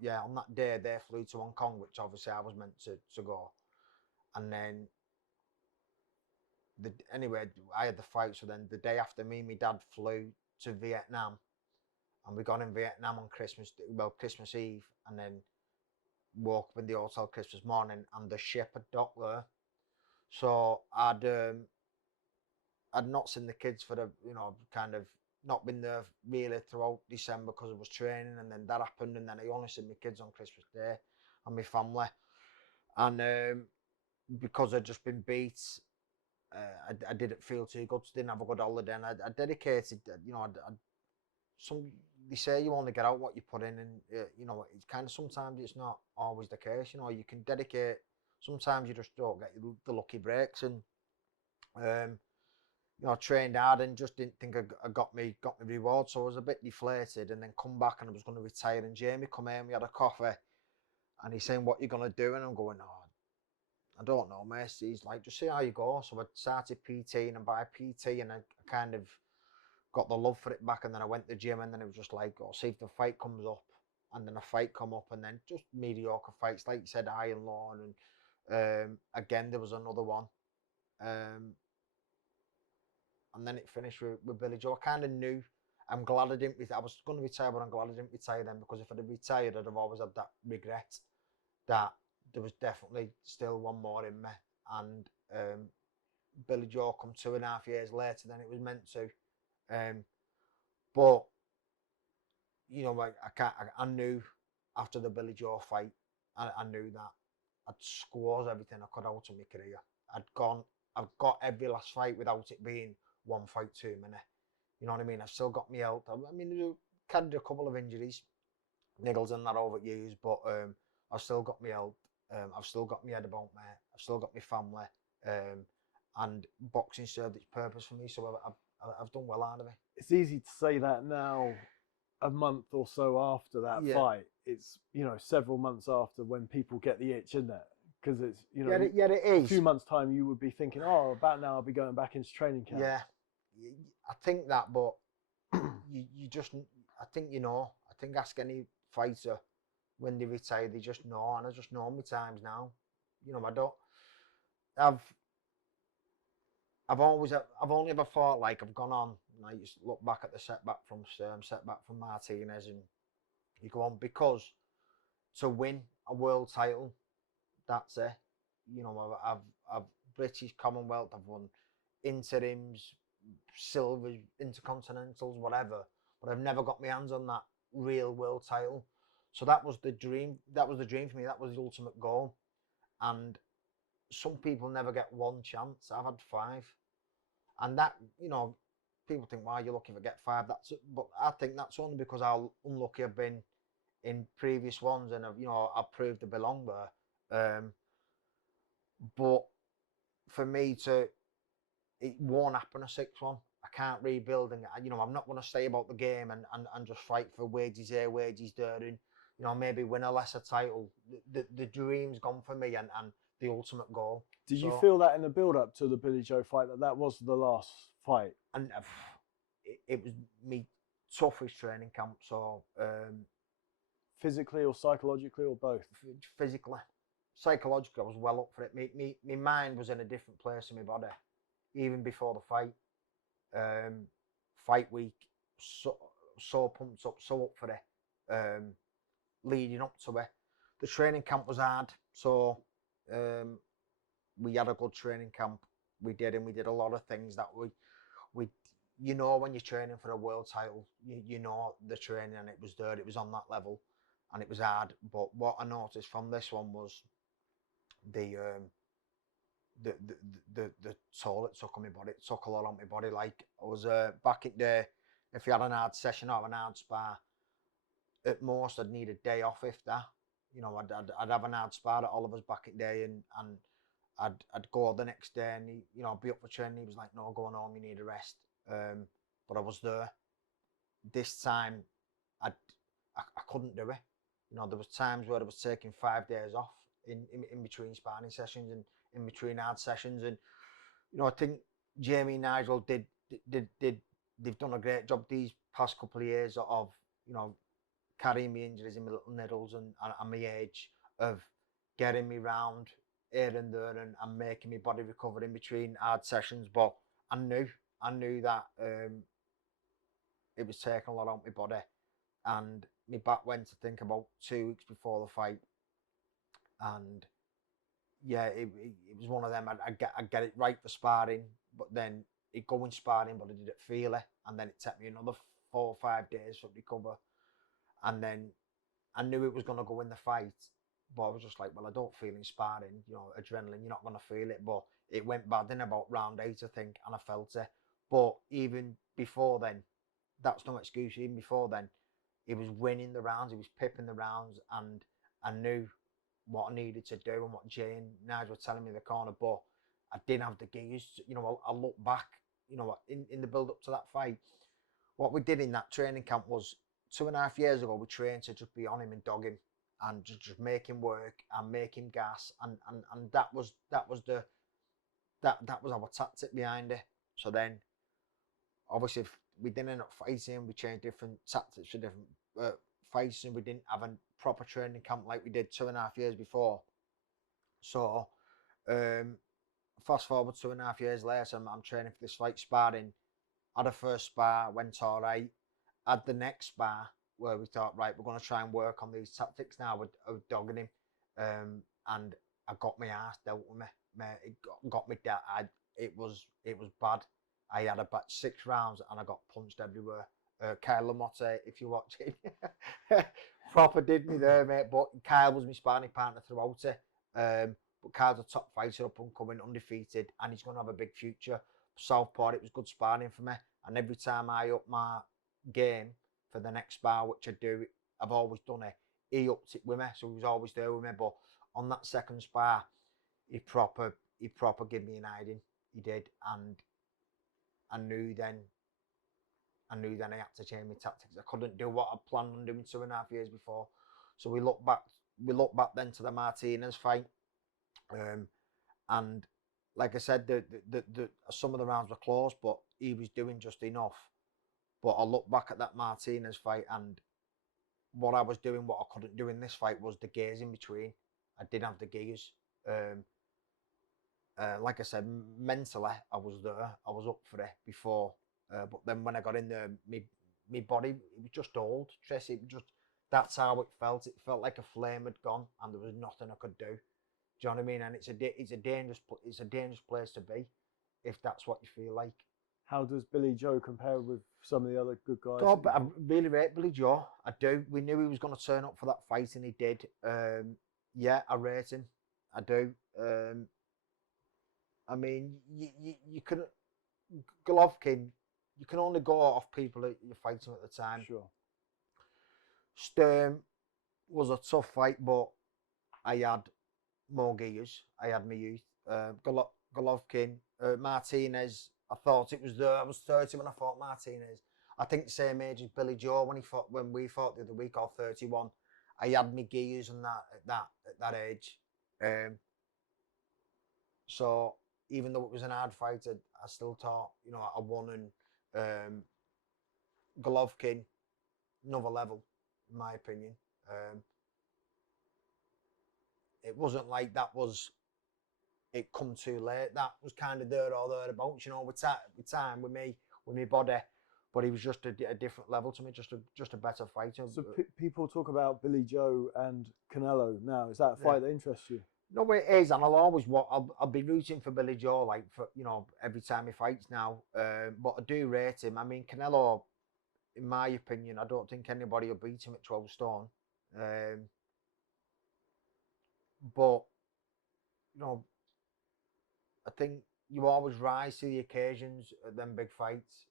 Yeah, on that day they flew to Hong Kong, which obviously I was meant to go. And then anyway, I had the fight. So then the day after, me and my dad flew to Vietnam, and we got in Vietnam on Christmas Eve, and then woke up in the hotel Christmas morning, and the ship had docked there. So I'd not seen the kids for kind of not been there really throughout December because I was training, and then that happened, and then I only seen my kids on Christmas Day and my family. And because I'd just been beat, I didn't feel too good, so didn't have a good holiday, and I dedicated, they say you only get out what you put in, and you know, it's kind of, sometimes it's not always the case. You know, you can dedicate, sometimes you just don't get the lucky breaks, and you know, trained hard and just didn't think I got me reward, so I was a bit deflated, and then come back and I was going to retire, and Jamie come in, we had a coffee, and he's saying, what are you going to do? And I'm going, oh, I don't know, mate. He's like, just see how you go. So I started PTing, and by PT, and I kind of got the love for it back, and then I went to the gym, and then it was just like, oh, see if the fight comes up, and then a fight come up, and then just mediocre fights, like you said, high and low, and again there was another one, and then it finished with Billy Joe. I kind of knew. I'm glad I didn't. I was going to retire, but I'm glad I didn't retire then, because if I'd have retired, I'd have always had that regret that there was definitely still one more in me. And Billy Joe come 2.5 years later than it was meant to. But you know, I knew after the Billy Joe fight, I knew that I'd squared everything I could out of my career. I've got every last fight without it being one fight too many. You know what I mean? I've still got my health. I mean, I carried a couple of injuries, niggles and that over years, but I've still got my health. I've still got my head about me. I've still got my family. And boxing served its purpose for me, so I've done well out of it. It's easy to say that now, a month or so after that fight. It's, you know, several months after when people get the itch, isn't it? Because it's, you know, Yeah, it is. A few months' time, you would be thinking, oh, about now I'll be going back into training camp. Yeah, I think that, but you just, I think, you know, I think ask any fighter when they retire, they just know, and I just know my times now. You know, I've only ever fought like I've gone on, and I just look back at the setback from Martinez, and you go on, because to win a world title, that's it. You know, I've British, Commonwealth, I've won interims, silver, intercontinentals, whatever, but I've never got my hands on that real world title. So that was the dream. That was the dream for me. That was the ultimate goal. And some people never get one chance. I've had 5, and that, you know, people think, why are you lucky if I get 5? But I think that's only because how unlucky I've been in previous ones, and I've proved to belong there. But for me it won't happen a 6-1. I can't rebuild, and I'm not going to stay about the game and just fight for wages here, wages there, and maybe win a lesser title. The dream's gone for me, and the ultimate goal. Did you feel that in the build-up to the Billy Joe fight, that was the last fight? And it was me toughest training camp. So physically or psychologically or both? Physically. Psychologically, I was well up for it. My mind was in a different place in my body, even before the fight. Fight week, so pumped up, so up for it. Leading up to it, the training camp was hard. So we had a good training camp. We did a lot of things that we when you're training for a world title, you know the training, and it was there. It was on that level, and it was hard. But what I noticed from this one was the toll it took on my body. It took a lot on my body. Like, I was back in there, if you had an hard session or an hard spar, at most I'd need a day off. If that, I'd have an hard spar at Oliver's back in day, and I'd go the next day, and I'd be up for training. He was like, no, going home, you need a rest. But I was there. This time, I couldn't do it. There was times where I was taking 5 days off in between sparring sessions and in between hard sessions, and I think Jamie and Nigel they've done a great job these past couple of years of carrying me injuries in my little needles and my age, of getting me round here and there, and making my body recover in between hard sessions. But I knew that it was taking a lot out of my body, and my back went to think about 2 weeks before the fight, and yeah, it was one of them. I'd get it right for sparring, but then it go in sparring, but I didn't feel it, and then it took me another 4 or 5 days to recover, and then I knew it was going to go in the fight, but I was just like, well, I don't feel in sparring, adrenaline, you're not going to feel it. But it went bad in about round 8, I think, and I felt it. But even before then, that's no excuse. Even before then, he was winning the rounds, he was pipping the rounds, and I knew what I needed to do and what Jay and Nigel were telling me in the corner, but I didn't have the gears. I look back, in the build up to that fight, what we did in that training camp was 2.5 years ago, we trained to just be on him and dog him, and just make him work and make him gas, and that was our tactic behind it. So then, obviously, if we didn't end up fighting, we changed different tactics for different fights, and we didn't have a proper training camp like we did 2.5 years before. So fast forward 2.5 years later, I'm training for this fight, sparring. Had a first spar, went all right. Had the next spar where we thought, right, we're going to try and work on these tactics now with dogging him, and I got my ass dealt with me. It got me dealt. It was bad. I had about 6 rounds and I got punched everywhere. Kyle Lamotte, if you're watching, proper did me there, mate. But Kyle was my sparring partner throughout it. But Kyle's a top fighter, up and coming, undefeated, and he's going to have a big future. Southpaw, it was good sparring for me. And every time I up my game for the next spar, which I do, I've always done it, he upped it with me, so he was always there with me. But on that second spar, he proper gave me an hiding. He did, and I knew then I had to change my tactics. I couldn't do what I planned on doing 2.5 years before. So we look back then to the Martinez fight, and like I said, the some of the rounds were close, but he was doing just enough. But I look back at that Martinez fight, and what I was doing, what I couldn't do in this fight, was the gears in between. I didn't have the gears. Like I said, mentally, I was there. I was up for it before. But then when I got in there, my body, it was just old. Tris, it was just, that's how it felt. It felt like a flame had gone, and there was nothing I could do. Do you know what I mean? And it's a dangerous place to be, if that's what you feel like. How does Billy Joe compare with some of the other good guys? Oh, but I really rate Billy Joe. I do. We knew he was going to turn up for that fight, and he did. Yeah, I rate him. I do. I mean, you can, Golovkin, you can only go off people that you're fighting at the time. Sure. Sturm was a tough fight, but I had more gears. I had my youth. Golovkin, Martinez, I thought it was there. I was 30 when I fought Martinez. I think the same age as Billy Joe when we fought the other week, or 31. I had my gears and at that age. So even though it was an hard fight, I still thought, I won. And Golovkin, another level, in my opinion. It wasn't like it come too late. That was kind of there or thereabouts, with time, with my body. But he was just a different level to me, just a better fighter. So people talk about Billy Joe and Canelo now. Is that a fight that interests you? No, it is, and I'll be rooting for Billy Joe, like, for every time he fights now. But I do rate him. I mean, Canelo, in my opinion, I don't think anybody will beat him at 12 stone. But I think you always rise to the occasions at them big fights.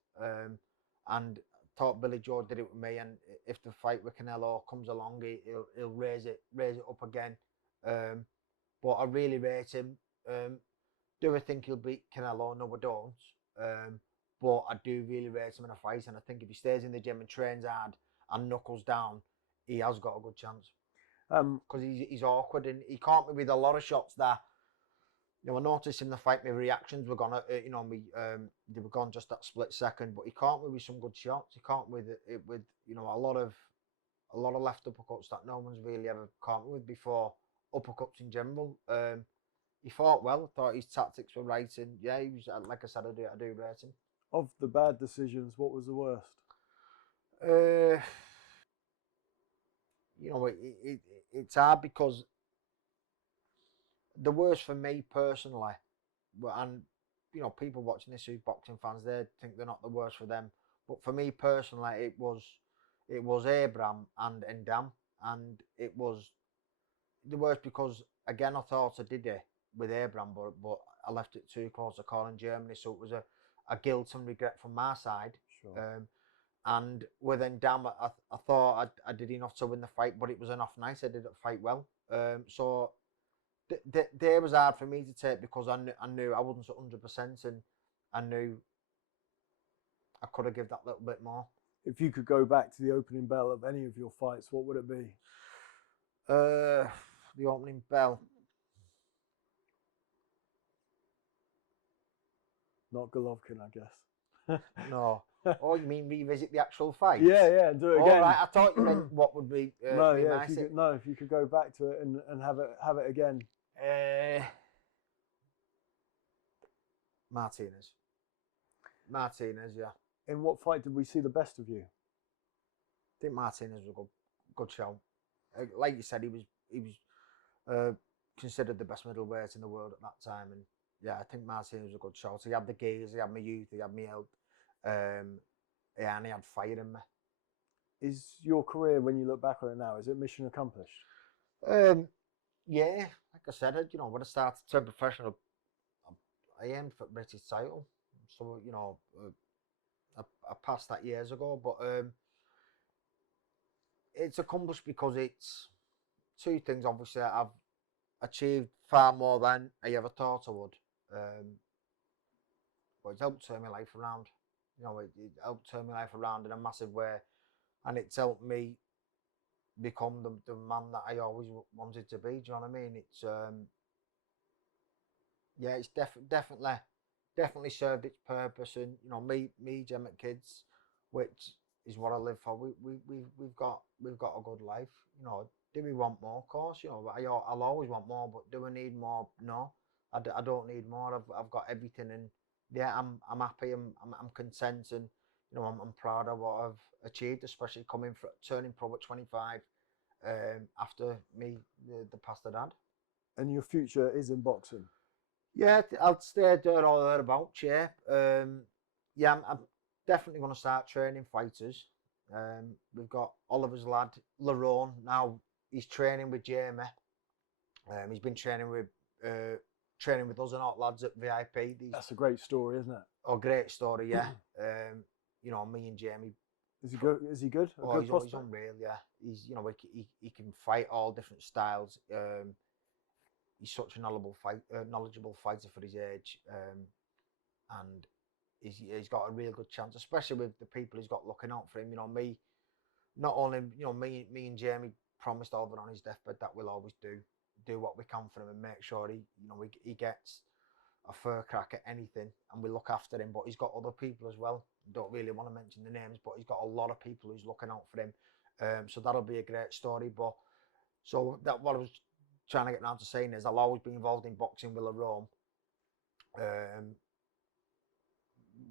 And I thought Billy Joe did it with me, and if the fight with Canelo comes along, he'll raise it up again. But I really rate him. Do I think he'll beat Canelo? No, I don't. But I do really rate him in a fight, and I think if he stays in the gym and trains hard and knuckles down, he has got a good chance. Because he's awkward, and he caught me with a lot of shots that, I noticed in the fight my reactions were gonna, they were gone just that split second. But he caught me with some good shots. He caught me with a lot of left uppercuts that no one's really ever caught me with before. Uppercuts in general. He fought well. I thought his tactics were right, and yeah, he was, like I said, I do rate him. Of the bad decisions, what was the worst? It's hard because the worst for me personally, and people watching this who's boxing fans, they think they're not the worst for them, but for me personally, it was Abraham and Ndam, and it was the worst because, again, I thought I did it with Abraham, but I left it too close to call in Germany, so it was a guilt and regret from my side. Sure. And with Ndam, I thought I did enough to win the fight, but it was enough nice. I didn't fight well. So they was hard for me to take because I knew I wasn't 100%, and I knew I could have given that little bit more. If you could go back to the opening bell of any of your fights, what would it be? The opening bell. Not Golovkin, I guess. No. Oh, you mean revisit the actual fight? Yeah, do it again. Right, I thought you meant what would be nice. If you could go back to it and have it again. Martinez, yeah. In what fight did we see the best of you? I think Martinez was a good show. Like you said, he was considered the best middleweight in the world at that time, and yeah, I think Martinez was a good show. So he had the gears, he had my youth, he had my health, and he had fire in me. Is your career, when you look back on it now, is it mission accomplished? Yeah, like I said, when I started to turn professional, I aimed for British title. So I passed that years ago, but it's accomplished because it's two things. Obviously, I've achieved far more than I ever thought I would. But it's helped turn my life around. You know, it helped turn my life around in a massive way, and it's helped me become the man that I always wanted to be. Do you know what I mean? It's yeah, it's definitely served its purpose, and you know, me, Gem at Kids, which is what I live for. We've got a good life. You know, do we want more? Of course, you know, I'll always want more, but do I need more? No, I don't need more. I've got everything, and yeah, I'm happy. I'm content, and you know, I'm proud of what I've achieved, especially turning pro at 25. After the past I had. And your future is in boxing. Yeah, I'll stay there or thereabouts. Yeah, yeah, I'm definitely going to start training fighters. We've got Oliver's lad Lerone now. He's training with Jamie. He's been training with us and all lads at VIP. That's a great story, isn't it? Oh, great story, yeah. You know, me and Jamie. Is he good? Is he good? He's unreal, yeah. He's, you know, he can fight all different styles. He's such a knowledgeable fighter for his age, and he's got a real good chance, especially with the people he's got looking out for him. You know, not only me and Jamie promised over on his deathbed that we'll always do what we can for him and make sure he gets a fair crack at anything, and we look after him. But he's got other people as well. Don't really want to mention the names, but he's got a lot of people who's looking out for him. So that'll be a great story. But so that what I was trying to get around to saying is I'll always be involved in boxing with Rome.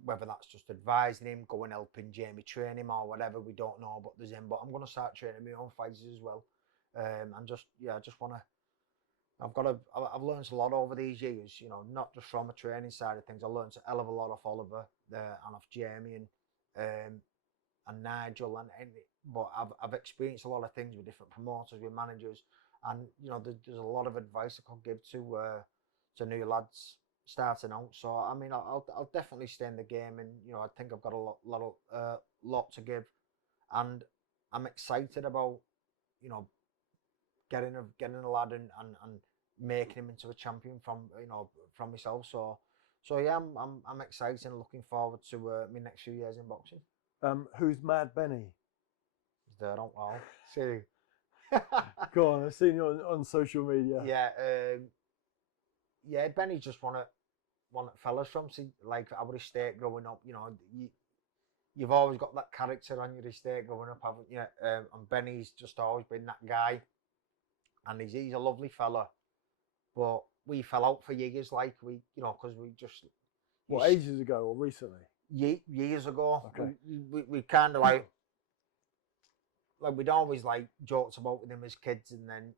Whether that's just advising him, going helping Jamie train him or whatever, we don't know, but there's him. But I'm going to start training my own fighters as well. And I just want to, I've learned a lot over these years, you know, not just from a training side of things. I learned a hell of a lot off Oliver and off Jamie and Nigel, but I've experienced a lot of things with different promoters, with managers, and you know, there's a lot of advice I could give to new lads starting out. So I mean, I'll definitely stay in the game, and you know, I think I've got a lot to give, and I'm excited about, you know, getting a lad and making him into a champion from myself. So yeah, I'm excited and looking forward to my next few years in boxing. Who's Mad Benny? There, don't know. See. Go on, I've seen you on social media. Yeah, yeah. Benny just one of fellas from like our estate growing up. You know, you've always got that character on your estate growing up, haven't you? And Benny's just always been that guy, and he's a lovely fella. But we fell out for years, like because we just. What, ages ago or recently? Years ago. Okay. We kind of like we'd always like joked about with him as kids, and then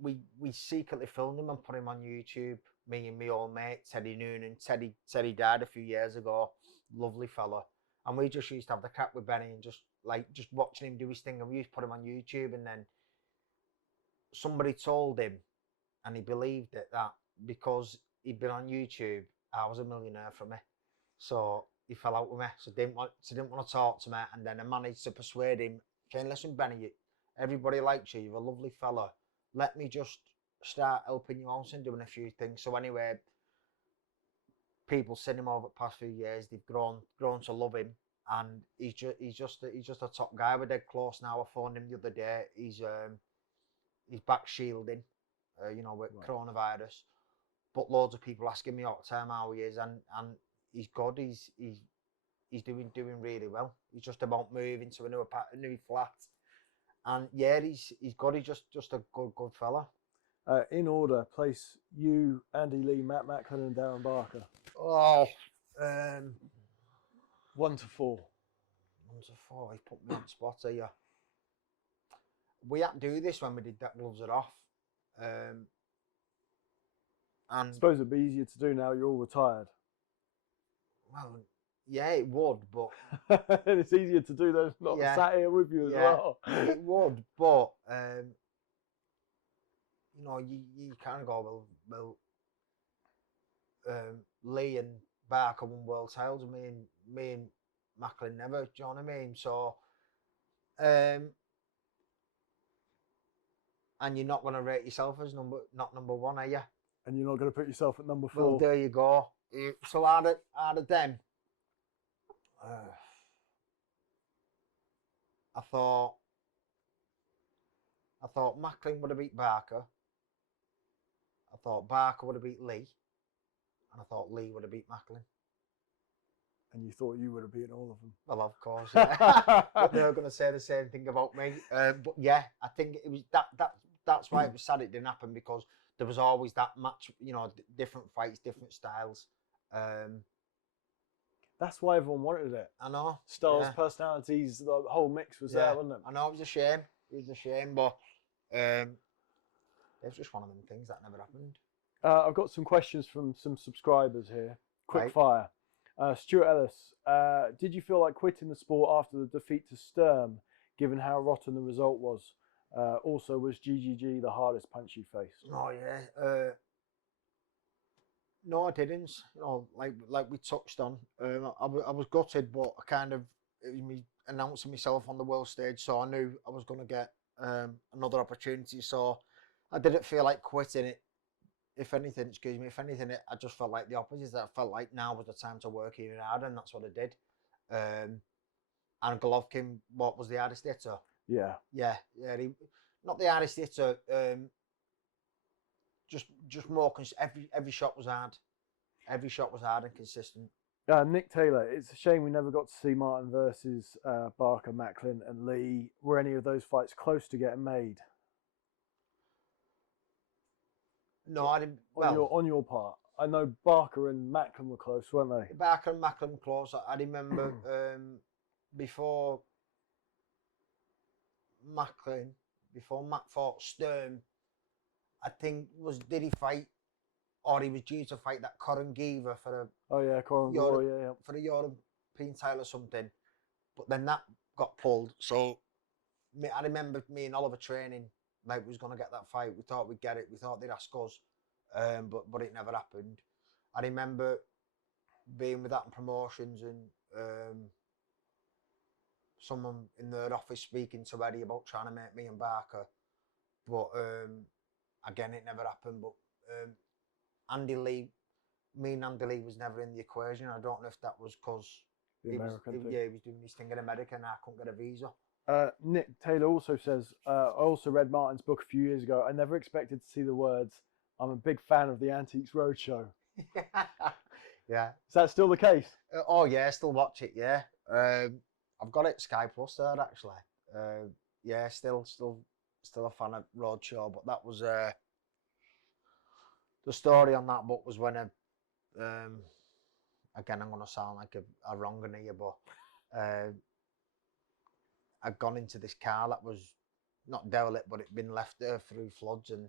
we secretly filmed him and put him on YouTube. Me and my old mate Teddy Noonan. Teddy died a few years ago. Lovely fella, and we just used to have the chat with Benny and just watching him do his thing, and we used to put him on YouTube, and then somebody told him, and he believed it, that because he'd been on YouTube, I was a millionaire for me. So he fell out with me. So didn't want to talk to me. And then I managed to persuade him, saying, "Listen, Benny, everybody likes you. You're a lovely fella. Let me just start helping you out and doing a few things." So anyway, people seen him over the past few years. They've grown to love him, and he's just a top guy. We're dead close now. I phoned him the other day. He's back shielding, with coronavirus. But loads of people asking me all the time how he is, and he's good. He's doing really well. He's just about moving to a new flat, and yeah, he's good. He's just a good fella. In order, place you, Andy Lee, Matt Macklin, and Darren Barker. Oh, 1 to 4. 1 to 4. He put me on the spot here. We had to do this when we did that Gloves Are Off. And I suppose it'd be easier to do now you're all retired. Well, yeah, it would, but and it's easier to do those not sat here with you as well. It would, but you kind of go, well, Lee and Barker won world titles, me and Macklin never. Do you know what I mean? So, and you're not going to rate yourself as not number one, are you? And you're not going to put yourself at number 4. Well, there you go. So out of them, I thought Macklin would have beat Barker. I thought Barker would have beat Lee, and I thought Lee would have beat Macklin. And you thought you would have beaten all of them. Well, of course, yeah. But they're going to say the same thing about me. But yeah, I think it was that's why it was sad it didn't happen, because there was always that match, you know, different fights, different styles. That's why everyone wanted it. I know. Styles, yeah. personalities, the whole mix was there, wasn't it? I know, it was a shame. It was a shame, but it's just one of them things that never happened. I've got some questions from some subscribers here. Quick Right. fire. Stuart Ellis, did you feel like quitting the sport after the defeat to Sturm, given how rotten the result was? Also, was GGG the hardest punch you faced? Oh yeah. No, I didn't. You know, like we touched on, I was gutted, but it was me announcing myself on the world stage, so I knew I was going to get another opportunity. So I didn't feel like quitting it. If anything, I just felt like the opposite. I felt like now was the time to work even harder, and that's what I did. And Golovkin, what was the hardest hitter? Yeah. Not the hardest hitter. Just more. Every shot was hard. Every shot was hard and consistent. Nick Taylor, it's a shame we never got to see Martin versus Barker, Macklin, and Lee. Were any of those fights close to getting made? No, I didn't. Well, on your part, I know Barker and Macklin were close, weren't they? Barker and Macklin were close. I remember before Matt fought Sturm, I think did he fight, or he was due to fight that Corin Giver for for the European title or something, but then that got pulled. So I remember me and Oliver training like we was going to get that fight. We thought we'd get it. We thought they'd ask us, but it never happened. I remember being with that in promotions and someone in their office speaking to Eddie about trying to make me and Barker, but again it never happened. But Andy Lee was never in the equation. I don't know if that was because he was doing his thing in America and I couldn't get a visa. Nick Taylor also says, I also read Martin's book a few years ago. I never expected to see the words, "I'm a big fan of the Antiques Roadshow." Yeah. Is that still the case? Oh yeah, I still watch it, yeah. I've got it Sky Plus there actually. Yeah, still a fan of Roadshow, but that was the story on that book was when again I'm gonna sound like a wrong one here, but I'd gone into this car that was not derelict, but it'd been left there through floods, and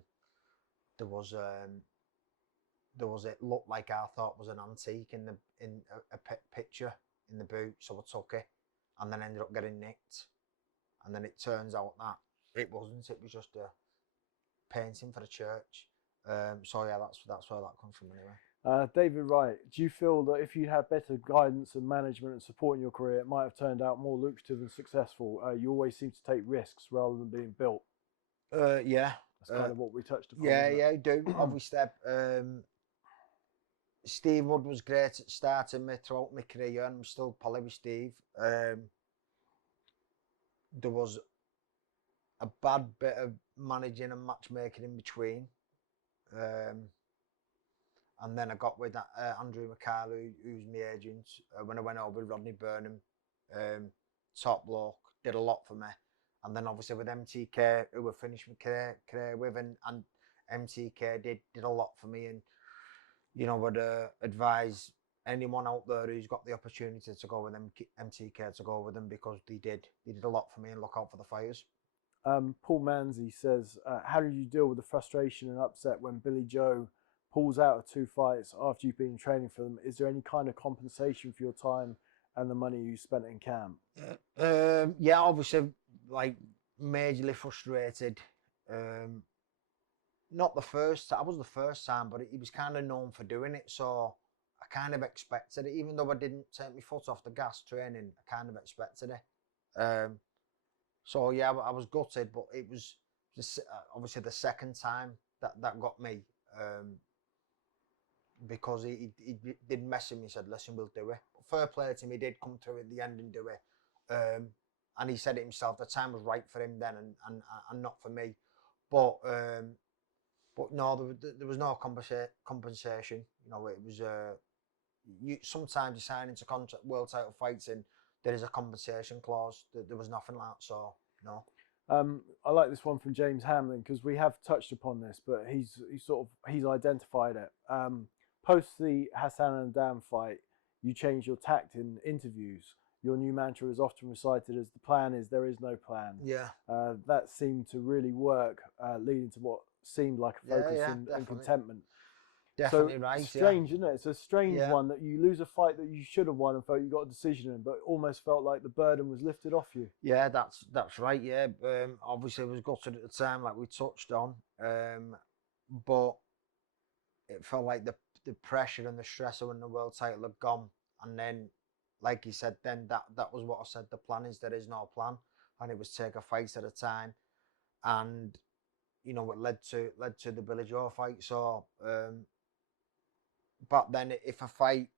there was it looked like I thought was an antique in a picture in the boot, so I took it, and then ended up getting nicked, and then it turns out that it wasn't. It was just a painting for a church. So yeah, that's where that comes from anyway. David Wright, do you feel that if you had better guidance and management and support in your career, it might have turned out more lucrative and successful? You always seem to take risks rather than being built. Yeah. That's kind of what we touched upon. Yeah, I do. Obviously, Steve Wood was great at starting me throughout my career, and I'm still poly with Steve. There was a bad bit of managing and matchmaking in between. And then I got with Andrew McCall, who's my agent, when I went over with Rodney Burnham, top bloke, did a lot for me. And then obviously with MTK, who I finished my career with, and MTK did a lot for me, and you know, would advise anyone out there who's got the opportunity to go with MTK to go with them, because they did a lot for me, and look out for the fighters. Paul Manzi says, how did you deal with the frustration and upset when Billy Joe pulls out of 2 fights after you've been training for them? Is there any kind of compensation for your time and the money you spent in camp? Yeah, obviously, like, majorly frustrated. Not the first, I was the first time, but he was kind of known for doing it, so I kind of expected it, even though I didn't take my foot off the gas training, I kind of expected it. So yeah, I was gutted, but it was obviously the second time that got me, because he did mess with me. He said, "Listen, we'll do it." But fair play to him, he did come through at the end and do it. And he said it himself. The time was right for him then, and not for me. But no, there was no compensation. You know, it was sometimes you sign into contract world title fights and there is a compensation clause. There was nothing like that, so no. I like this one from James Hamlin because we have touched upon this, but he's identified it. Post the Hassan and Dan fight, you changed your tact in interviews. Your new mantra is often recited as "the plan is there is no plan." Yeah. That seemed to really work, leading to what seemed like a focus and contentment. Definitely so right. Strange, isn't it? It's a strange one that you lose a fight that you should have won and felt you got a decision in, but almost felt like the burden was lifted off you. Yeah, that's right. Yeah, obviously it was gutted at the time, like we touched on, but it felt like the pressure and the stress of when the world title had gone, and then, like he said, then that was what I said. The plan is there is no plan, and it was take a fight at a time, and you know it led to the Billy Joe fight. So, but then if a fight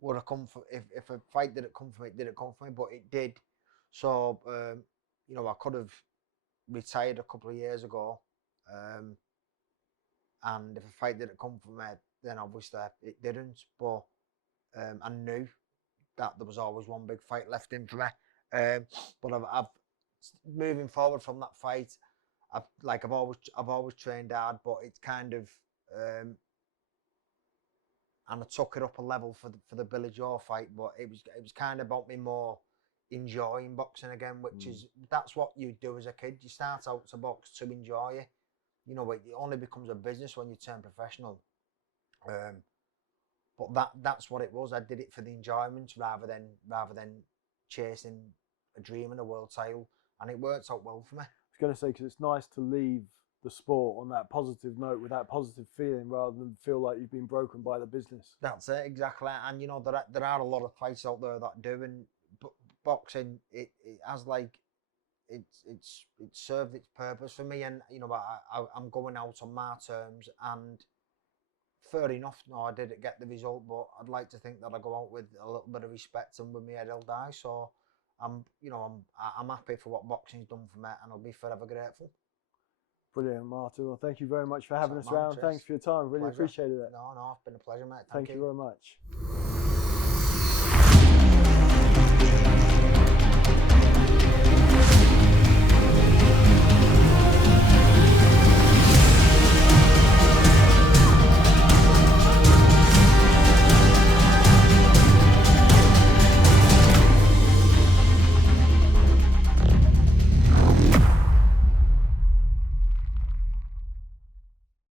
would have come for if a fight didn't come for me, it didn't come for me, but it did. So, you know, I could have retired a couple of years ago, and if a fight didn't come for me, then obviously it didn't. But I knew that there was always one big fight left in for me. But I've moving forward from that fight, I've always trained hard, but it's kind of and I took it up a level for the Billy Joe fight, but it was kind of about me more enjoying boxing again, which is that's what you do as a kid. You start out to box to enjoy it. You know, it only becomes a business when you turn professional. But that's what it was. I did it for the enjoyment rather than chasing a dream and a world title, and it worked out well for me. I was going to say, because it's nice to leave the sport on that positive note with that positive feeling rather than feel like you've been broken by the business. That's it, exactly. And you know there are a lot of fights out there that do, and boxing it has like it's served its purpose for me, and you know I'm going out on my terms, and fair enough. No, I didn't get the result, but I'd like to think that I go out with a little bit of respect and with my head held high. So I'm happy for what boxing's done for me, and I'll be forever grateful. Brilliant, Martin. Well, thank you very much for having us around. Thanks for your time. Really appreciated it. No, it's been a pleasure, mate. Thank you very much.